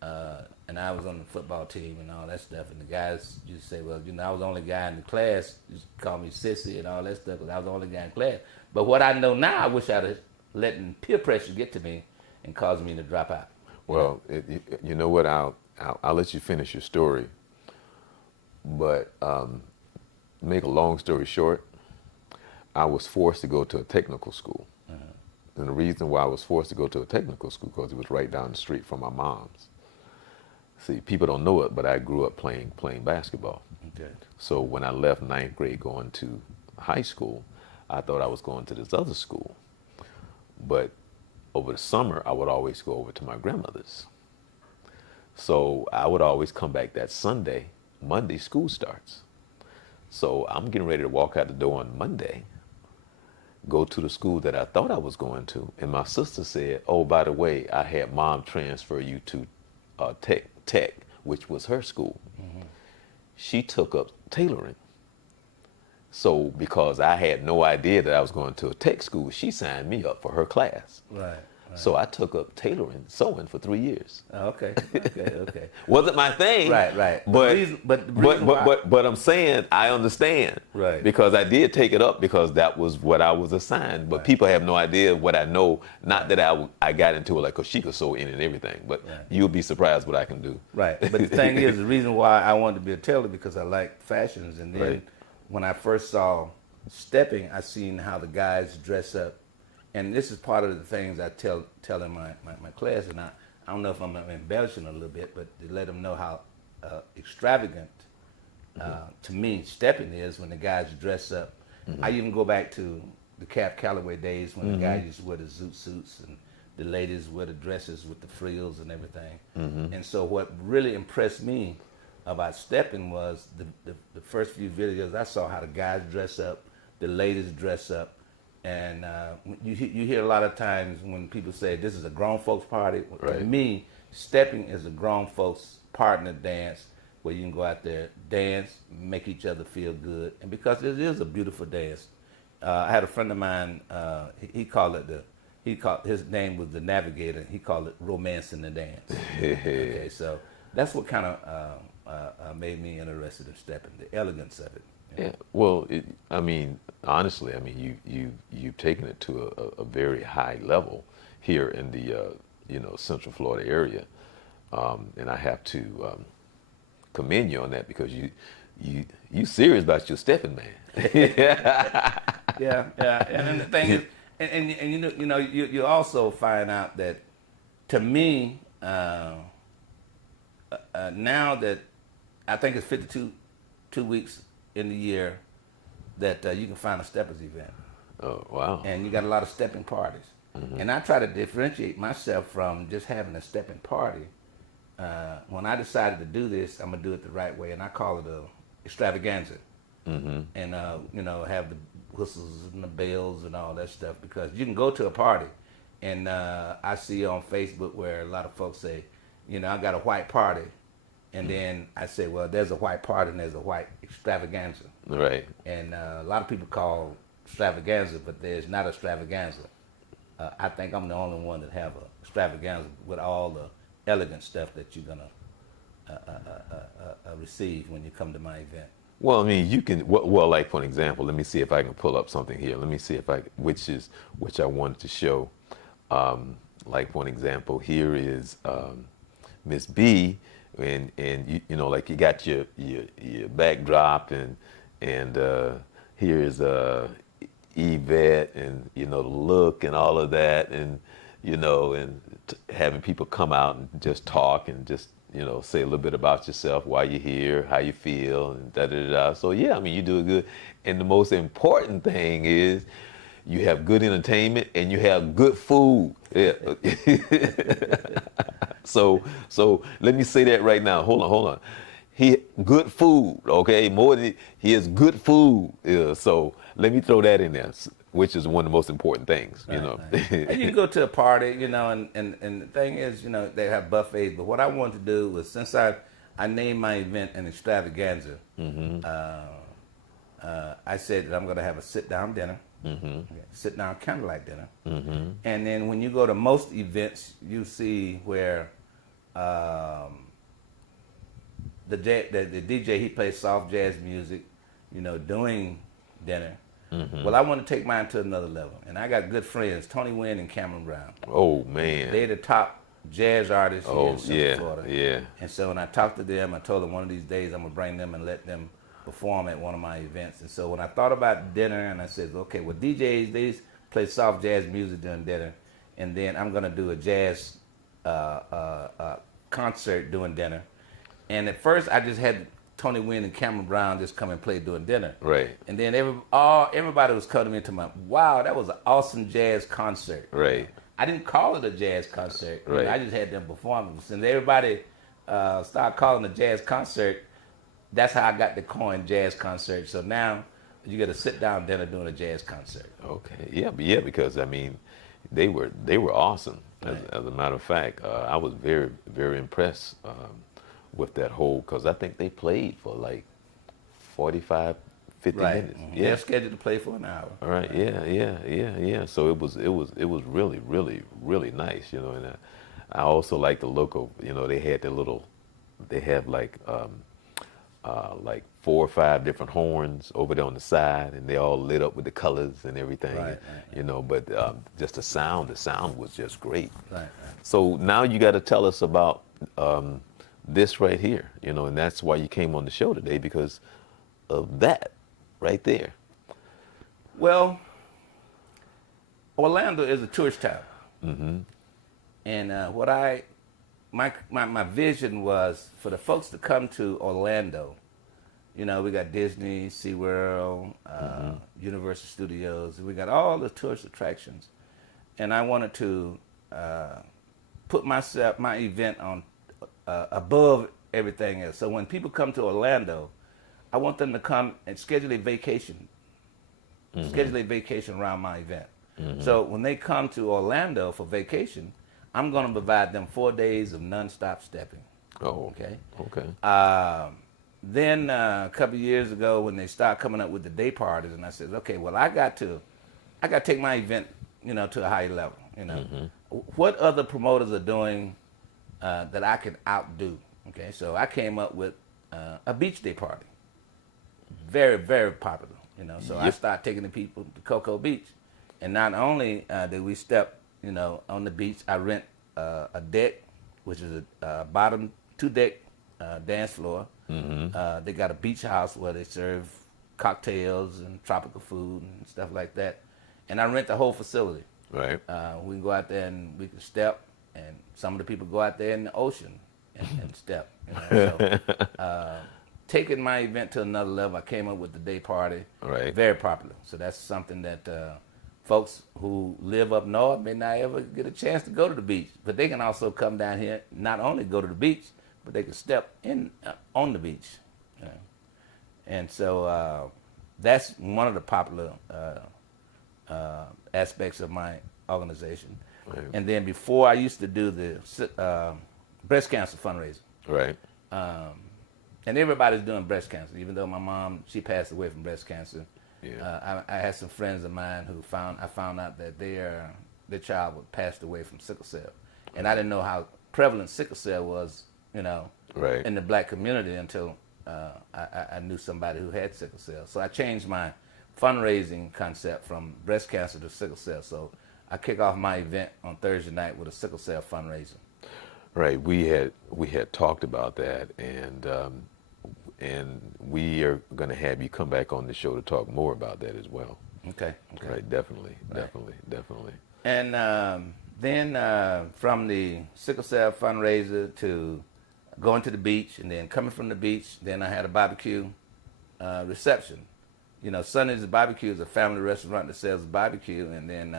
and I was on the football team and all that stuff, and the guys used to say, well, I was the only guy in the class, used to call me sissy and all that stuff, because I was the only guy in class. But what I know now, I wish I'd have letting peer pressure get to me and cause me to drop out. Well, you know what, I'll let you finish your story, but make a long story short, I was forced to go to a technical school. And the reason why I was forced to go to a technical school, because it was right down the street from my mom's. See, people don't know it, but I grew up playing basketball. Okay. So when I left 9th grade going to high school, I thought I was going to this other school. But over the summer, I would always go over to my grandmother's. So I would always come back that Sunday. Monday, school starts. So I'm getting ready to walk out the door on Monday, go to the school that I thought I was going to. And my sister said, oh, by the way, I had mom transfer you to tech, which was her school. She took up tailoring. So because I had no idea that I was going to a tech school, she signed me up for her class. Right. So I took up tailoring, sewing for 3 years. Oh, okay. Wasn't my thing. Right. But I'm saying I understand. Right. Because I did take it up because that was what I was assigned. But people have no idea what I know. Not that I got into it like, because she could sew in and everything. But you'll be surprised what I can do. Right. But the thing is, the reason why I wanted to be a tailor, because I like fashions. And then when I first saw Steppin, I seen how the guys dress up. And this is part of the things I tell in my class, and I don't know if I'm embellishing a little bit, but to let them know how extravagant to me Steppin is when the guys dress up. I even go back to the Cap Calloway days when the guys used to wear the zoot suits and the ladies wear the dresses with the frills and everything. And so what really impressed me about Steppin was the first few videos I saw how the guys dress up, the ladies dress up, and you hear a lot of times when people say this is a grown folks party. Right. To me, Steppin is a grown folks partner dance where you can go out there, dance, make each other feel good, and because it is a beautiful dance. I had a friend of mine. He called his name was the Navigator. He called it romancing the dance. Okay, so that's what kind of made me interested in Steppin, the elegance of it. Yeah. Well, I mean, honestly, I mean, you've taken it to a very high level here in the Central Florida area, and I have to commend you on that because you serious about your Steppin, man. Yeah. And then the thing is, and you also find out that, to me, now that I think it's 52 weeks in the year that you can find a Steppers event. Oh, wow. And you got a lot of Steppin parties. And I try to differentiate myself from just having a Steppin party. When I decided to do this, I'm going to do it the right way, and I call it a extravaganza. And, have the whistles and the bells and all that stuff, because you can go to a party, and I see on Facebook where a lot of folks say, I got a white party. And then I say, well, there's a white party and there's a white extravaganza. Right. And a lot of people call extravaganza, but there's not extravaganza. I think I'm the only one that have a extravaganza with all the elegant stuff that you're gonna receive when you come to my event. Well, I mean, you can. Well, like for an example, let me see if I can pull up something here. Let me see if which I wanted to show. Like for an example, here is Miss B. And like you got your backdrop and here's Yvette and the look and all of that and having people come out and just talk and just say a little bit about yourself, why you're here, how you feel, and da da da. So yeah, I mean you do it good. And the most important thing is you have good entertainment and you have good food. Yeah. So let me say that right now. Hold on. Good food, okay? More than he has good food. Yeah, so let me throw that in there, which is one of the most important things, Right. And you can go to a party, and the thing is, they have buffets. But what I wanted to do was, since I named my event an extravaganza, I said that I'm going to have a sit-down dinner. Sit-down candlelight dinner. And then when you go to most events, you see where the DJ, he plays soft jazz music, doing dinner. Well, I want to take mine to another level. And I got good friends, Tony Wynn and Cameron Brown. Oh, man. They're the top jazz artists here in Central Florida. Yeah. And so when I talked to them, I told them one of these days I'm going to bring them and let them perform at one of my events. And so when I thought about dinner, and I said, okay, well, DJs, they play soft jazz music during dinner, and then I'm going to do a jazz concert during dinner. And at first, I just had Tony Wynn and Cameron Brown just come and play during dinner. Right. And then everybody was coming into wow, that was an awesome jazz concert. Right. I didn't call it a jazz concert. Right. I just had them perform. Since everybody started calling it a jazz concert, that's how I got the coin jazz concert. So now you get a sit-down dinner doing a jazz concert. Okay. Yeah, because I mean, they were awesome. Right. As a matter of fact, I was very, very impressed with that whole, because I think they played for like 45, 50 minutes. Mm-hmm. Yeah. They're scheduled to play for an hour. All right. Yeah. So it was really, really, really nice, and I also like the look of, they have like 4 or 5 different horns over there on the side, and they all lit up with the colors and everything. Right. But just the sound was just great. Right. So now you got to tell us about this right here, and that's why you came on the show today, because of that right there. Well, Orlando is a tourist town. Mm-hmm. And what my vision was for the folks to come to Orlando. We got Disney, SeaWorld, Universal Studios. We got all the tourist attractions. And I wanted to put my event on above everything else. So when people come to Orlando, I want them to come and schedule a vacation around my event. So when they come to Orlando for vacation, I'm going to provide them 4 days of nonstop stepping. Oh, okay. Then a couple of years ago, when they start coming up with the day parties, and I said, okay, well, I got to take my event, to a higher level. What other promoters are doing that I can outdo? Okay, so I came up with a beach day party, very, very popular. So I started taking the people to Cocoa Beach, and not only did we step, on the beach, I rent a deck, which is a bottom 2-deck dance floor. They got a beach house where they serve cocktails and tropical food and stuff like that, and I rent the whole facility. Right. We can go out there and we can step, and some of the people go out there in the ocean and step. So, taking my event to another level, I came up with the day party. Right. Very popular. So that's something that folks who live up north may not ever get a chance to go to the beach, but they can also come down here, not only go to the beach, but they can step in on the beach. And so that's one of the popular aspects of my organization. Right. And then before, I used to do the breast cancer fundraiser. Right. And everybody's doing breast cancer, even though my mom, she passed away from breast cancer. Yeah. I had some friends of mine who I found out that their child had passed away from sickle cell. And I didn't know how prevalent sickle cell was, Right. in the black community until I knew somebody who had sickle cell. So I changed my fundraising concept from breast cancer to sickle cell. So I kick off my event on Thursday night with a sickle cell fundraiser. Right. We had talked about that, and we are going to have you come back on the show to talk more about that as well. Okay. Right. Definitely. Right. Definitely. And then from the sickle cell fundraiser to going to the beach, and then coming from the beach, then I had a BBQ reception. Sonny's Barbecue is a family restaurant that sells barbecue, and then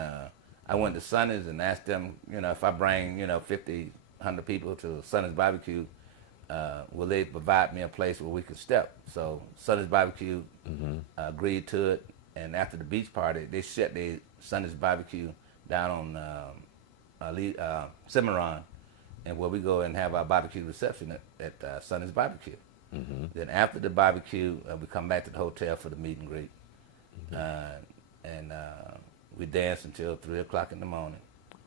I went to Sonny's and asked them, if I bring, 50, 100 people to Sonny's Barbecue, will they provide me a place where we could step? So Sonny's Barbecue agreed to it, and after the beach party, they shut their Sonny's Barbecue down on Cimarron, and where we go and have our barbecue reception at Sonny's Barbecue. Then after the barbecue, we come back to the hotel for the meet and greet. And we dance until 3 o'clock in the morning.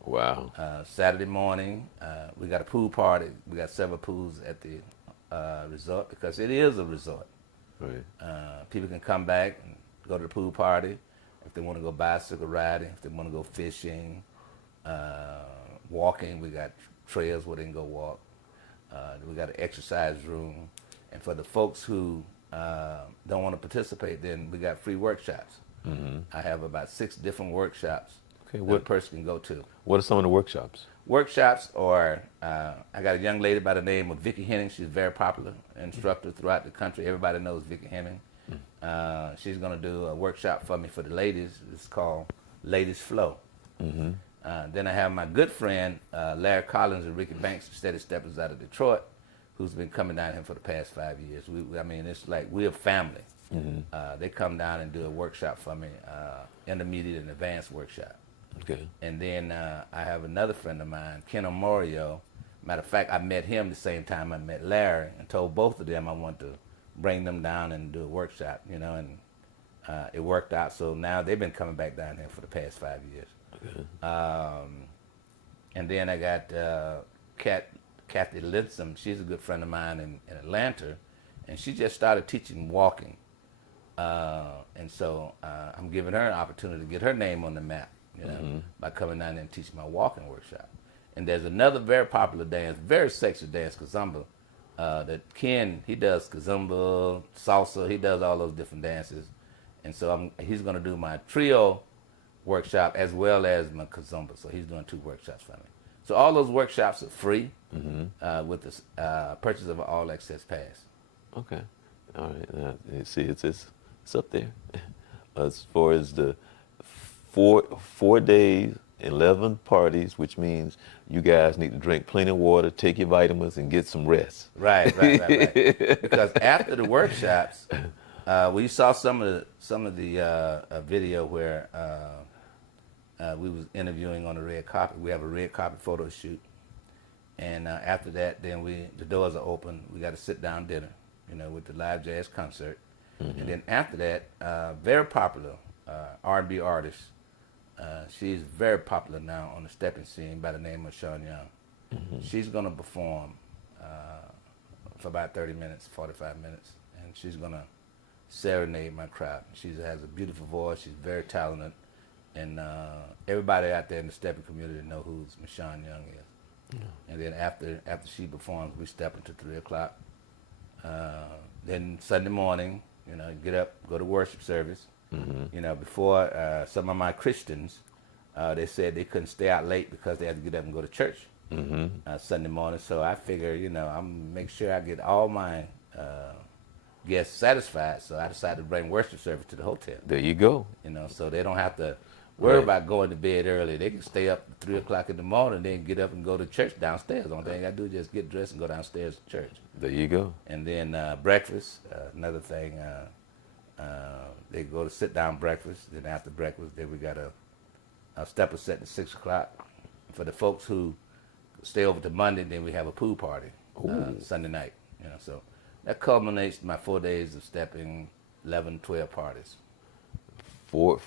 Wow. Saturday morning, we got a pool party. We got several pools at the resort because it is a resort. Right. People can come back and go to the pool party if they want to go bicycle riding, if they want to go fishing, walking. We got trails where they can go walk. We got an exercise room. And for the folks who don't want to participate, then we got free workshops. I have about 6 different workshops that a person can go to. What are some of the workshops? Workshops are, I got a young lady by the name of Vicki Henning. She's a very popular instructor throughout the country. Everybody knows Vicki Henning. She's going to do a workshop for me for the ladies. It's called Ladies Flow. Then I have my good friend, Larry Collins and Ricky Banks, Steady Steppers out of Detroit, who's been coming down here for the past 5 years. It's like we're a family. They come down and do a workshop for me, intermediate and advanced workshop. Okay. And then I have another friend of mine, Ken Omorio. Matter of fact, I met him the same time I met Larry, and told both of them I want to bring them down and do a workshop, and it worked out. So now they've been coming back down here for the past 5 years. Okay. And then I got Kathy Linsom. She's a good friend of mine in Atlanta, and she just started teaching walking. And so I'm giving her an opportunity to get her name on the map, by coming down there and teaching my walking workshop. And there's another very popular dance, very sexy dance, kizomba, that Ken, he does kizomba, salsa, he does all those different dances. And so he's going to do my trio workshop as well as my kizomba. So he's doing 2 workshops for me. So all those workshops are free with the purchase of an all access pass. Okay. All right. See, it's up there. As far as the four days 11 parties, which means you guys need to drink plenty of water, take your vitamins, and get some rest. Right. Because after the workshops, we saw some of the video where we was interviewing on the red carpet. We have a red carpet photo shoot, and after that, then the doors are open. We got a sit down dinner, with the live jazz concert, and then after that, very popular R&B artist. She's very popular now on the stepping scene by the name of Sean Young. She's going to perform for about 30 minutes, 45 minutes, and she's going to serenade my crowd. She has a beautiful voice. She's very talented, and everybody out there in the stepping community know who Michonne Young is. Yeah. And then after she performs, we step into 3 o'clock. Then Sunday morning, get up, go to worship service. Before some of my Christians, they said they couldn't stay out late because they had to get up and go to church Sunday morning. So I figure, I'm make sure I get all my guests satisfied. So I decided to bring worship service to the hotel. There you go. So they don't have to worry about going to bed early. They can stay up 3 o'clock in the morning, then get up and go to church downstairs. The only thing I do is just get dressed and go downstairs to church. There you go. And then breakfast, another thing. They go to sit down breakfast. Then after breakfast, then we got a stepper set at 6 o'clock. For the folks who stay over to Monday, then we have a pool party Sunday night. So that culminates my 4 days of stepping, 11, 12 parties. 4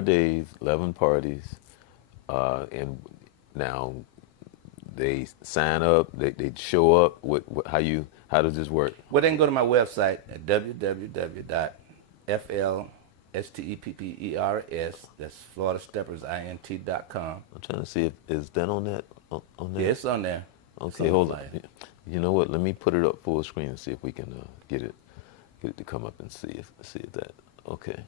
days, 11 parties, and now they sign up. They show up. How does this work? Well, they can go to my website at www.flsteppeers, that's FloridaSteppersInt.com. I'm trying to see if is that on that. On that? Yeah, it's on there. Okay, hold on. You know what? Let me put it up full screen and see if we can get it to come up and see if that. Okay.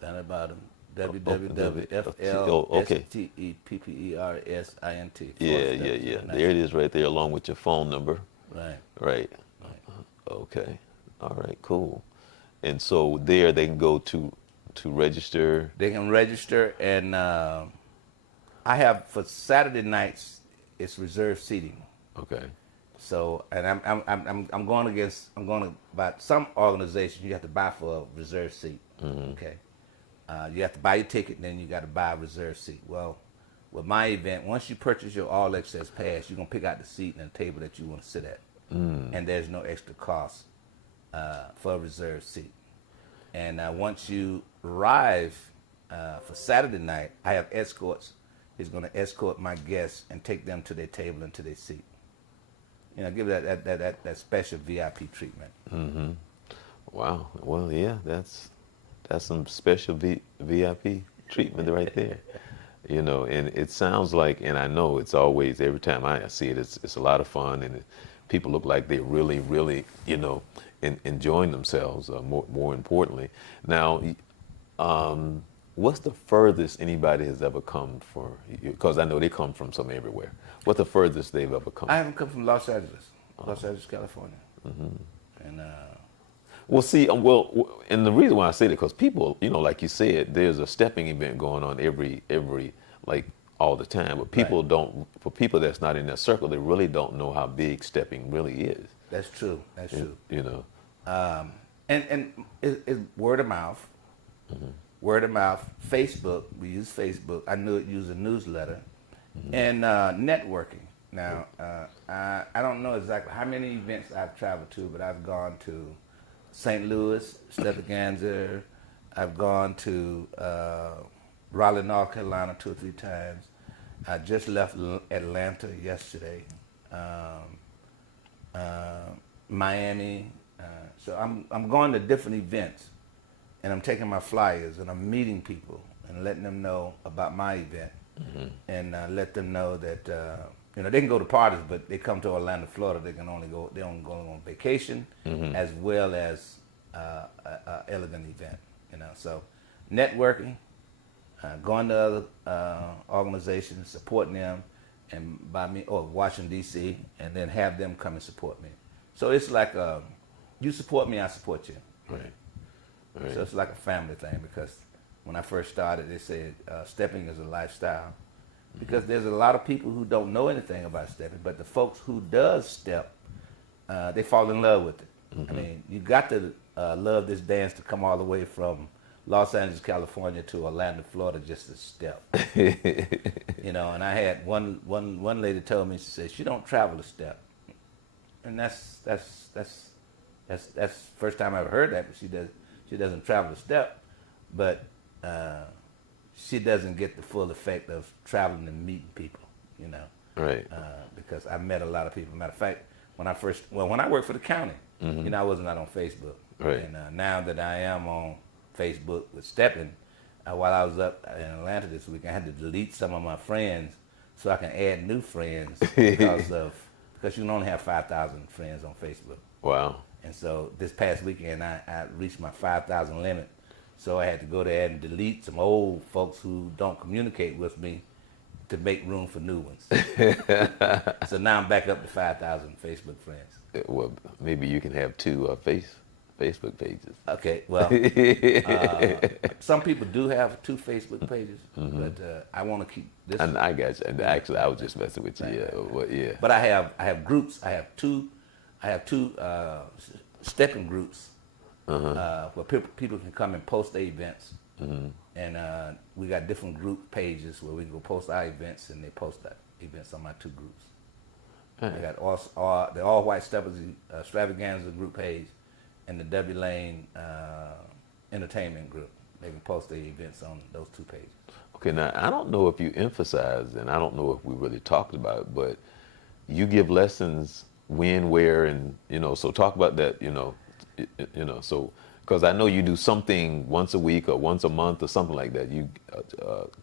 Down at the bottom. www.flsteppersint. Yeah. There it is right there along with your phone number. Right. Okay. All right, cool. And so there they can go to register. They can register, and I have for Saturday nights it's reserved seating. Okay. So, and I'm going about some organizations you have to buy for a reserved seat. Okay. You have to buy your ticket, and then you got to buy a reserved seat. Well, with my event, once you purchase your All Access Pass, you're going to pick out the seat and the table that you want to sit at. And there's no extra cost for a reserved seat. And once you arrive for Saturday night, I have escorts. He's going to escort my guests and take them to their table and to their seat. Give that special VIP treatment. Mm-hmm. Wow. Well, yeah, that's some special VIP treatment right there. And it sounds like, and I know it's always, every time I see it, it's a lot of fun, and people look like they're really, really, enjoying themselves. More importantly, now, what's the furthest anybody has ever come for? Because I know they come from some everywhere. What's the furthest they've ever come? I haven't come from Los Angeles, California, and. Well, see, and the reason why I say that, because people, like you said, there's a stepping event going on every like all the time, but people don't. For people that's not in that circle, they really don't know how big stepping really is. That's true. True. And it's word of mouth. Word of mouth. Facebook. We use Facebook. I knew it used a newsletter, and networking. Now, I don't know exactly how many events I've traveled to, but I've gone to St. Louis, Extravaganza. I've gone to Raleigh, North Carolina 2 or 3 times. I just left Atlanta yesterday. Miami. So I'm going to different events, and I'm taking my flyers and I'm meeting people and letting them know about my event, and let them know that they can go to parties, but they come to Orlando, Florida. They only go on vacation, as well as a elegant event. So networking, going to other organizations, supporting them, and by me, or Washington D.C., and then have them come and support me. So it's like you support me, I support you. Right. So it's like a family thing, because when I first started, they said stepping is a lifestyle, because there's a lot of people who don't know anything about stepping, but the folks who does step, they fall in love with it. I mean, you got to love this dance to come all the way from Los Angeles, California to Orlando, Florida, just to step. You know, and I had one lady told me, she said she don't travel to step, and that's first time I ever heard that. But she doesn't travel to step, but she doesn't get the full effect of traveling and meeting people. You know, Right. Because I met a lot of people. Matter of fact, when I worked for the county, you know, I was not on Facebook. Right. And now that I am on Facebook with Steppin, while I was up in Atlanta this week, I had to delete some of my friends so I can add new friends because you can only have 5,000 friends on Facebook. Wow. And so this past weekend, I reached my 5,000 limit. So I had to go there and delete some old folks who don't communicate with me to make room for new ones. So now I'm back up to 5,000 Facebook friends. Well, maybe you can have two Facebook pages. Okay, well, some people do have 2 Facebook pages, but I want to keep this. And I got you. And actually, I was just messing with you. Yeah. Well, yeah. But I have groups. I have two stepping groups where people can come and post their events. And we got different group pages where we can go post our events, and they post that events on my 2 groups. I got the All White Extravaganza group page and the W Lane Entertainment group. They can post their events on those 2 pages. Okay, now I don't know if you emphasized, and I don't know if we really talked about it, but you give lessons when, where, and so talk about that. So because I know you do something once a week or once a month or something like that. You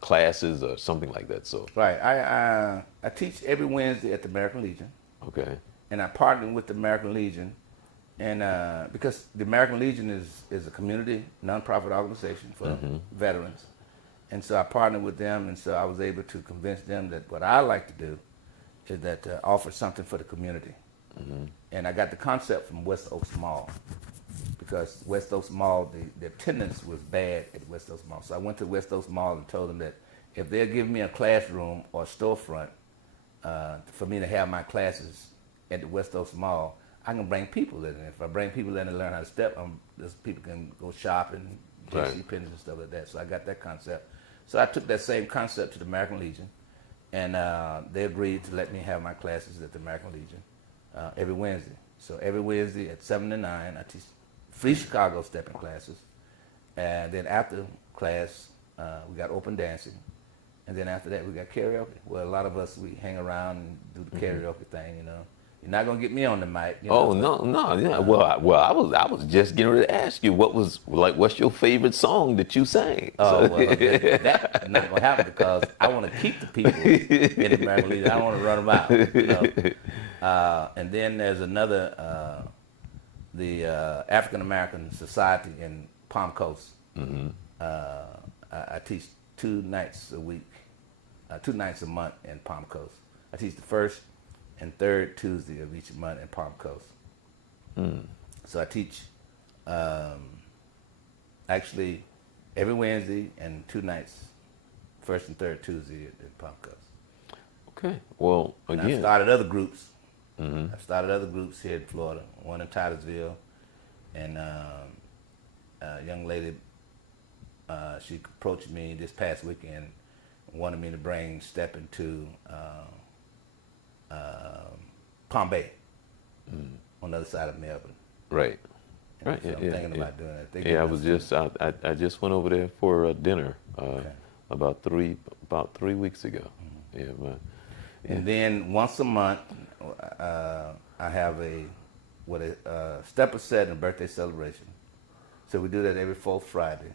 classes or something like that. So right, I teach every Wednesday at the American Legion. Okay. And I partner with the American Legion, and because the American Legion is a community nonprofit organization for veterans, and so I partnered with them, and so I was able to convince them that what I like to do is that offer something for the community. And I got the concept from West Oaks Mall, because West Oaks Mall, the attendance was bad at West Oaks Mall. So I went to West Oaks Mall and told them that if they'll give me a classroom or a storefront for me to have my classes at the West Oaks Mall, I can bring people in. And if I bring people in and learn how to step, those people can go shopping, JC Penney's and stuff like that. So I got that concept. So I took that same concept to the American Legion, and they agreed to let me have my classes at the American Legion every Wednesday. So every Wednesday at 7 to 9, I teach free Chicago stepping classes. And then after class, we got open dancing. And then after that, we got karaoke. Well, a lot of us, we hang around and do the karaoke thing, You're not gonna get me on the mic. Oh no, yeah. Well, I was just getting ready to ask you what's your favorite song that you sang? Oh, well, that's not gonna happen because I want to keep the people in the American Legion. I don't want to run them out. And then there's another, the African American Society in Palm Coast. I teach 2 nights a week, 2 nights a month in Palm Coast. I teach the first and third Tuesday of each month in Palm Coast. So I teach actually every Wednesday and 2 nights, first and third Tuesday in Palm Coast. Okay. Well, again, and I've started other groups. I've started other groups here in Florida. One in Titusville, and a young lady, she approached me this past weekend, wanted me to bring Steppin to Palm Bay, on the other side of Melbourne. Right. So Right. I'm thinking about doing that. Yeah, I just went over there for dinner about 3 weeks ago. Yeah, And then once a month, I have a stepper set and a birthday celebration. So we do that every 4th Friday.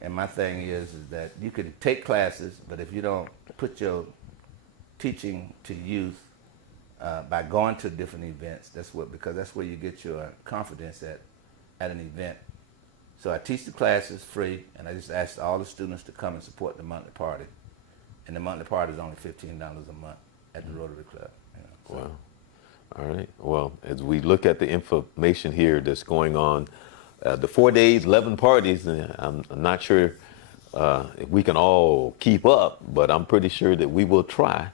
And my thing is that you can take classes, but if you don't put your teaching to use by going to different events, because that's where you get your confidence at an event. So I teach the classes free, and I just ask all the students to come and support the monthly party. And the monthly party is only $15 a month at the Rotary Club. So. Wow. All right. Well, as we look at the information here that's going on, the 4 days, 11 parties, I'm not sure if we can all keep up, but I'm pretty sure that we will try.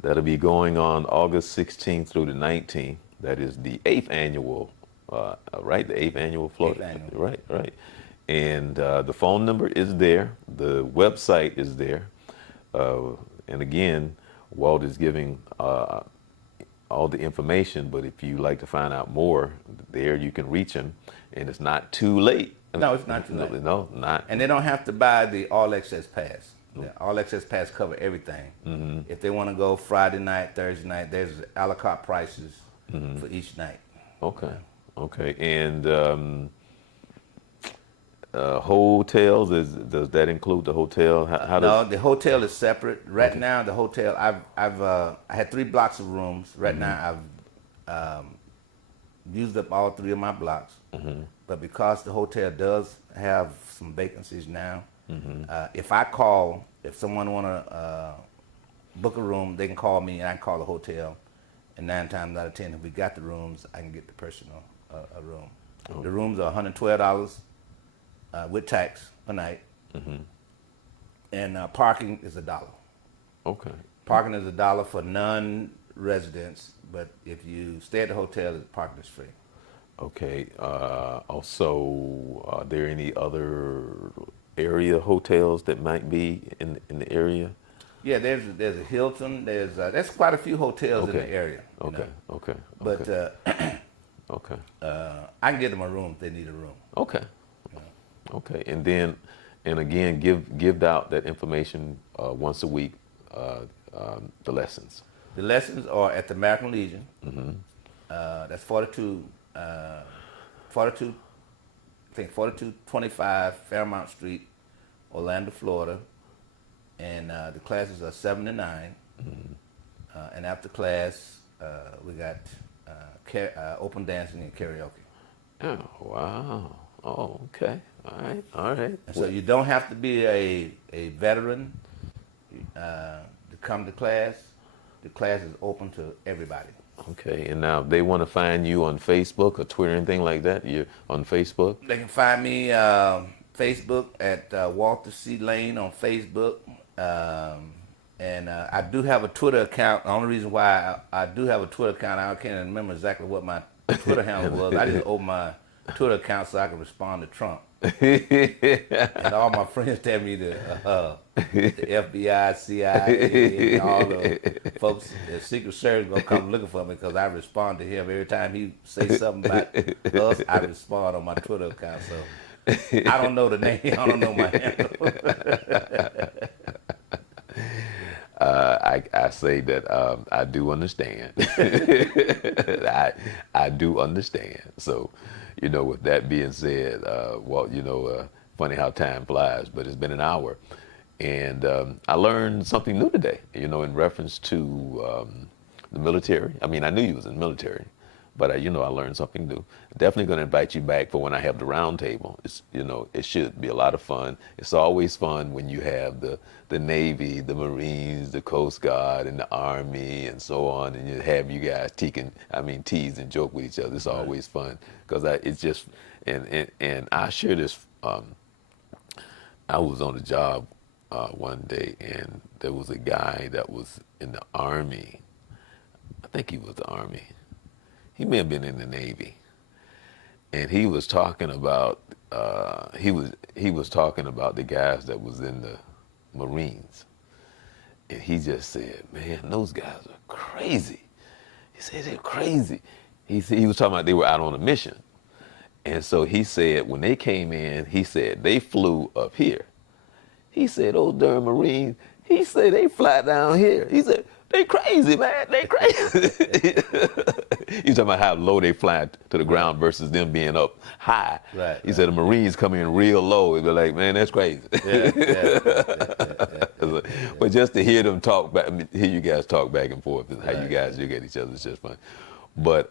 That'll be going on August 16th through the 19th. That is the 8th annual, right? The 8th annual Florida. 8th annual. Right. And the phone number is there. The website is there. And again, Walt is giving all the information, but if you like to find out more, there you can reach him, and it's not too late. No, it's not too late. No, not. And they don't have to buy the All Access Pass. The All Access Pass cover everything. Mm-hmm. If they want to go Friday night, Thursday night, there's a la carte prices for each night. Okay. And hotels, does that include the hotel? No, the hotel is separate. Right now, the hotel, I had 3 blocks of rooms. Right now, I've used up all 3 of my blocks. Mm-hmm. But because the hotel does have some vacancies now, if someone want to book a room, they can call me and I can call the hotel. And 9 times out of 10, if we got the rooms, I can get the person a room. Oh. The rooms are $112 with tax a night. Mm-hmm. And parking is $1. Okay. Parking is $1 for non-residents, but if you stay at the hotel, the parking is free. Okay. Also, are there any other area hotels that might be in the area? Yeah, there's a Hilton. There's quite a few hotels in the area. Okay. But okay. I can get them a room if they need a room. Okay. Okay. And then, and again, give out that information once a week. The lessons. The lessons are at the American Legion. Mm-hmm. That's 4225 Fairmount Street, Orlando, Florida. And the classes are 7 to 9. Mm-hmm. And after class, we got open dancing and karaoke. Oh, wow. Oh, okay. All right. And so you don't have to be a veteran to come to class. The class is open to everybody. Okay, and now if they want to find you on Facebook or Twitter, anything like that, you're on Facebook? They can find me Facebook at Walter C. Lane on Facebook. And I do have a Twitter account. The only reason why I do have a Twitter account, I can't remember exactly what my Twitter handle was. I just opened my Twitter account so I could respond to Trump. And all my friends tell me the FBI, CIA, and all the folks, the Secret Service gonna come looking for me because I respond to him every time he says something about us. I respond on my Twitter account. So I don't know the name. I don't know my handle. I say that I do understand. I do understand. So, with that being said, funny how time flies, but it's been an hour. And I learned something new today, in reference to the military. I mean, I knew you was in the military, but I learned something new. Definitely going to invite you back for when I have the roundtable. It's, it should be a lot of fun. It's always fun when you have the Navy, the Marines, the Coast Guard, and the Army, and so on, and you have you guys tease and joke with each other. It's always fun because it's just, and I share this. I was on a job one day, and there was a guy that was in the Army. I think he was the Army. He may have been in the Navy, and he was talking about he was talking about the guys that was in the Marines, and he just said, "Man, those guys are crazy." He said they're crazy. He was talking about they were out on a mission, and so he said when they came in, he said they flew up here. He said those darn Marines. He said they fly down here. He said. They crazy, man. They crazy. He's talking about how low they fly to the ground versus them being up high. Right. He said the Marines come in real low. They're like, man, that's crazy. Yeah. But just to hear them talk back, hear you guys talk back and forth, and how you guys look at each other is just fun. But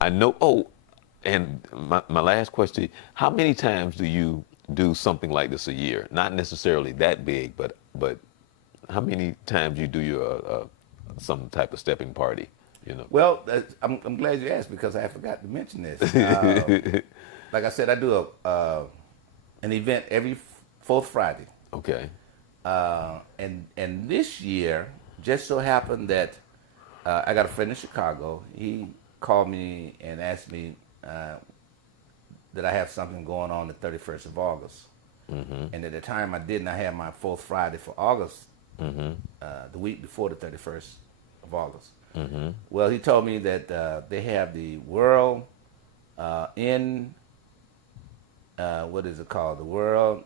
I know. Oh, and my last question: how many times do you do something like this a year? Not necessarily that big, but how many times you do your some type of stepping party? Well, I'm glad you asked because I forgot to mention this. Like I said, I do an event every fourth Friday. Okay. And this year, just so happened that I got a friend in Chicago. He called me and asked me that I have something going on the 31st of August. Mm-hmm. And at the time I didn't, I had my fourth Friday for August, Mm-hmm. the week before the 31st of August. Mm-hmm. Well, he told me that they have the World in, what is it called? The World,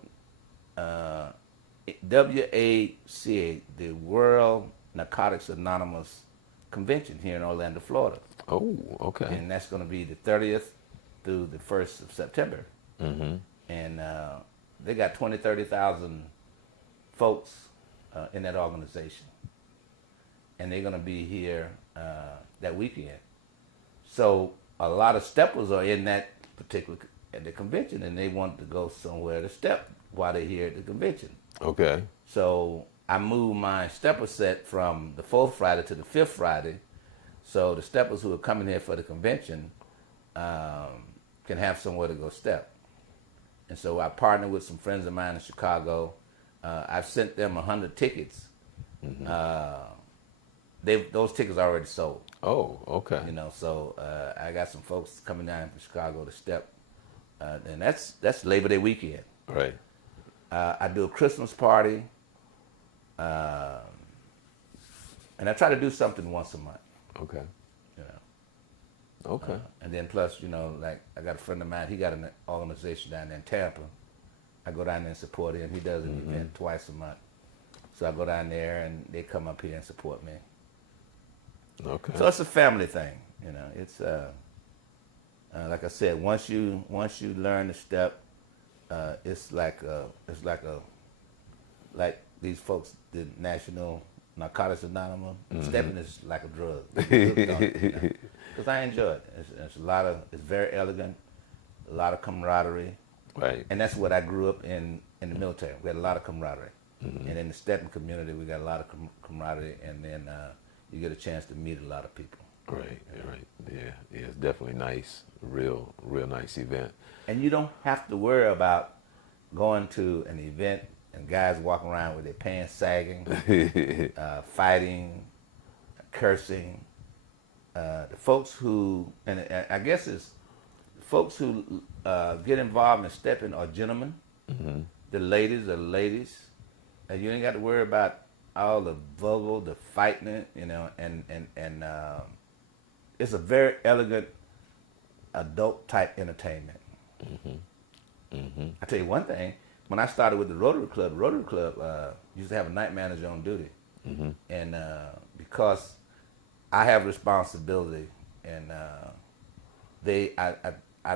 WACA, the World Narcotics Anonymous Convention here in Orlando, Florida. Oh, okay. And that's going to be the 30th through the 1st of September. Mm-hmm. And they got 20, 30,000 folks in that organization. And they're going to be here that weekend. So a lot of steppers are in that particular at the convention, and they want to go somewhere to step while they're here at the convention. Okay. So I moved my stepper set from the fourth Friday to the fifth Friday, so the steppers who are coming here for the convention can have somewhere to go step. And so I partnered with some friends of mine in Chicago. I've sent them 100 tickets. Mm-hmm. Those tickets are already sold. Oh, okay. You know, so I got some folks coming down from Chicago to step, and that's Labor Day weekend. Right. I do a Christmas party, and I try to do something once a month. Okay. You know, Okay. and then plus, you know, like I got a friend of mine. He got an organization down there in Tampa. I go down there and support him. He does an Mm-hmm. event twice a month, so I go down there and they come up here and support me. Okay. So it's a family thing, you know. It's like I said, once you learn the step, it's like these folks, the National Narcotics Anonymous. Mm-hmm. Stepping is like a drug. Because I enjoy it. It's very elegant, a lot of camaraderie, Right. and that's what I grew up in the military. We had a lot of camaraderie, Mm-hmm. and in the Steppin community, we got a lot of camaraderie, and then you get a chance to meet a lot of people. Right. Right. Yeah. Yeah. It's definitely nice. Real nice event. And you don't have to worry about going to an event and guys walking around with their pants sagging, fighting, cursing. The folks who, and I guess it's folks who get involved in stepping are gentlemen. Mm-hmm. The ladies are ladies. And you ain't got to worry about all the verbal, the fighting, you know, and it's a very elegant adult type entertainment. Mm-hmm. Mm-hmm. I tell you one thing, when I started with the Rotary Club used to have a night manager on duty. Mm-hmm. And because I have responsibility, and I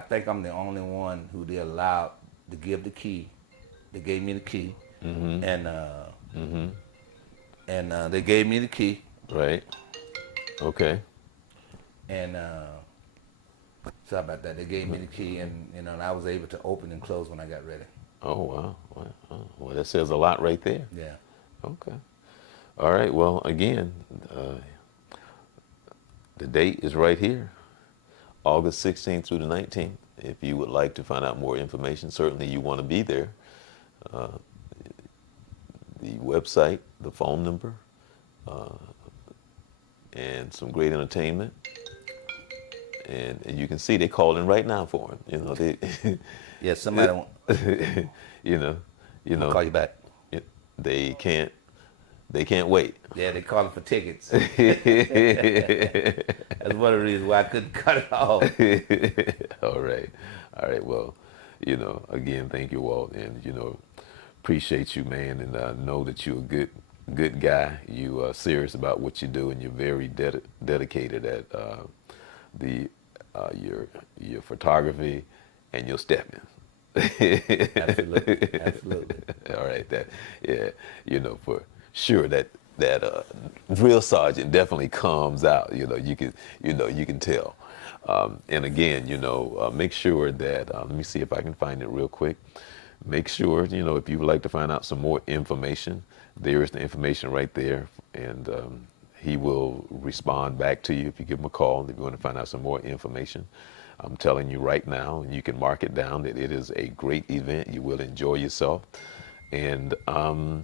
think I'm the only one who they allowed to give the key. They gave me the key, Mm-hmm. and they gave me the key, Right. Okay. and sorry about that. They gave me the key, and you know, and I was able to open and close when I got ready. Oh, wow. Well, that says a lot right there. Yeah. Okay. All right. Well, again, the date is right here, August 16th through the 19th. If you would like to find out more information, certainly you want to be there. The website, the phone number, and some great entertainment. And you can see they calling right now for him. You know, they. Yeah. Somebody want you know. I'll call you back. They can't wait. Yeah, they calling for tickets. That's one of the reasons why I couldn't cut it off. All right. Well, you know, again, thank you, Walt, and you know, appreciate you, man, and know that you're a good guy. You are serious about what you do, and you're very dedicated at your photography and your stepping. Absolutely. All right, you know, for sure that drill sergeant definitely comes out. You know, you can tell. And again, you know, make sure that let me see if I can find it real quick. Make sure, you know, if you would like to find out some more information, there is the information right there, and he will respond back to you if you give him a call if you want to find out some more information. I'm telling you right now, and you can mark it down, that it is a great event. You will enjoy yourself. And I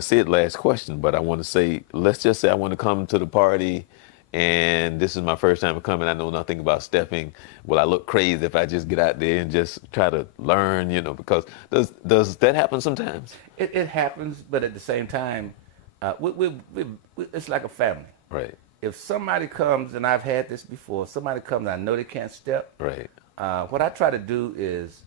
said last question, but I want to say, let's just say I want to come to the party, and this is my first time coming. I know nothing about stepping. Will I look crazy if I just get out there and just try to learn? Because does that happen sometimes? It happens, but at the same time, it's like a family. Right. If somebody comes, and I've had this before, somebody comes and I know they can't step. Right. What I try to do is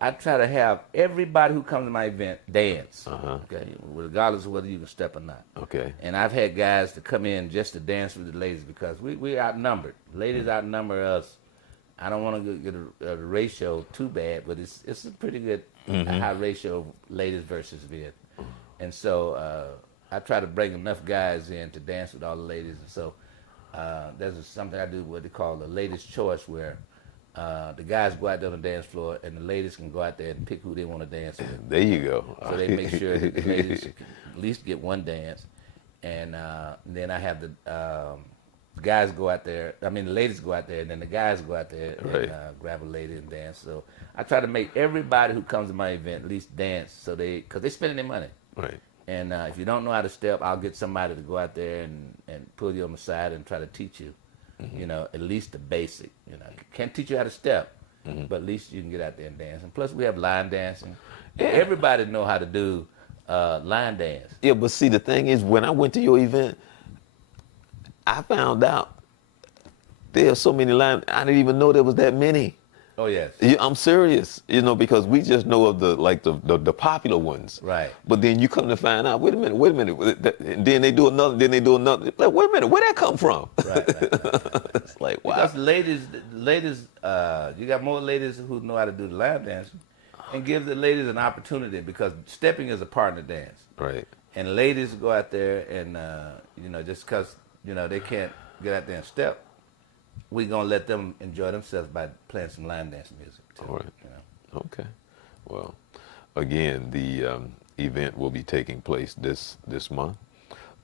I try to have everybody who comes to my event dance, okay, regardless of whether you can step or not. Okay. And I've had guys to come in just to dance with the ladies because we outnumbered. Ladies outnumber us. I don't want to get a ratio too bad, but it's a pretty good high ratio of ladies versus men. And so I try to bring enough guys in to dance with all the ladies. And so there's something I do what they call the ladies' choice, where the guys go out there on the dance floor and the ladies can go out there and pick who they want to dance with. There you go. So they make sure that the ladies at least get one dance. And then I have the guys go out there, the ladies go out there, and then the guys go out there and grab a lady and dance. So I try to make everybody who comes to my event at least dance, because they're spending their money. Right. And if you don't know how to step, I'll get somebody to go out there and pull you on the side and try to teach you, at least the basic. Can't teach you how to step, but at least you can get out there and dance. And plus, we have line dancing. Yeah. Everybody know how to do line dance. Yeah, but see, the thing is, when I went to your event, I found out there are so many lines. I didn't even know there was that many. Oh, yes. I'm serious, because we just know of the popular ones. Right. But then you come to find out, wait a minute. And then they do another, Like, wait a minute, where'd that come from? Right. It's like, wow. Because ladies, you got more ladies who know how to do the line dancing, and give the ladies an opportunity, because stepping is a partner dance. Right. And ladies go out there and, just because, they can't get out there and step, we're going to let them enjoy themselves by playing some line dance music, too. All right. Okay. Well, again, the event will be taking place this month,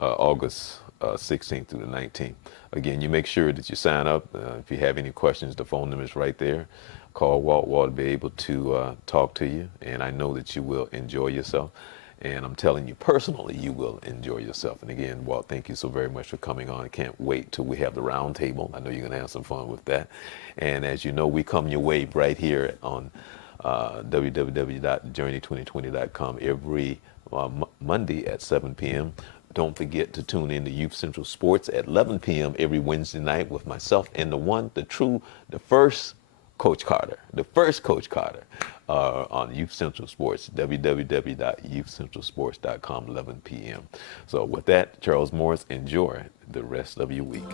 August 16th through the 19th. Again, you make sure that you sign up. If you have any questions, the phone number is right there. Call Walt. Walt will be able to talk to you, and I know that you will enjoy yourself. And I'm telling you personally, you will enjoy yourself. And again, Walt, thank you so very much for coming on. I can't wait till we have the Roundtable. I know you're going to have some fun with that. And as you know, we come your way right here on www.journey2020.com every Monday at 7 p.m. Don't forget to tune in to Youth Central Sports at 11 p.m. every Wednesday night with myself and the first Coach Carter, on Youth Central Sports, www.youthcentralsports.com, 11 p.m. So with that, Charles Morris, enjoy the rest of your week.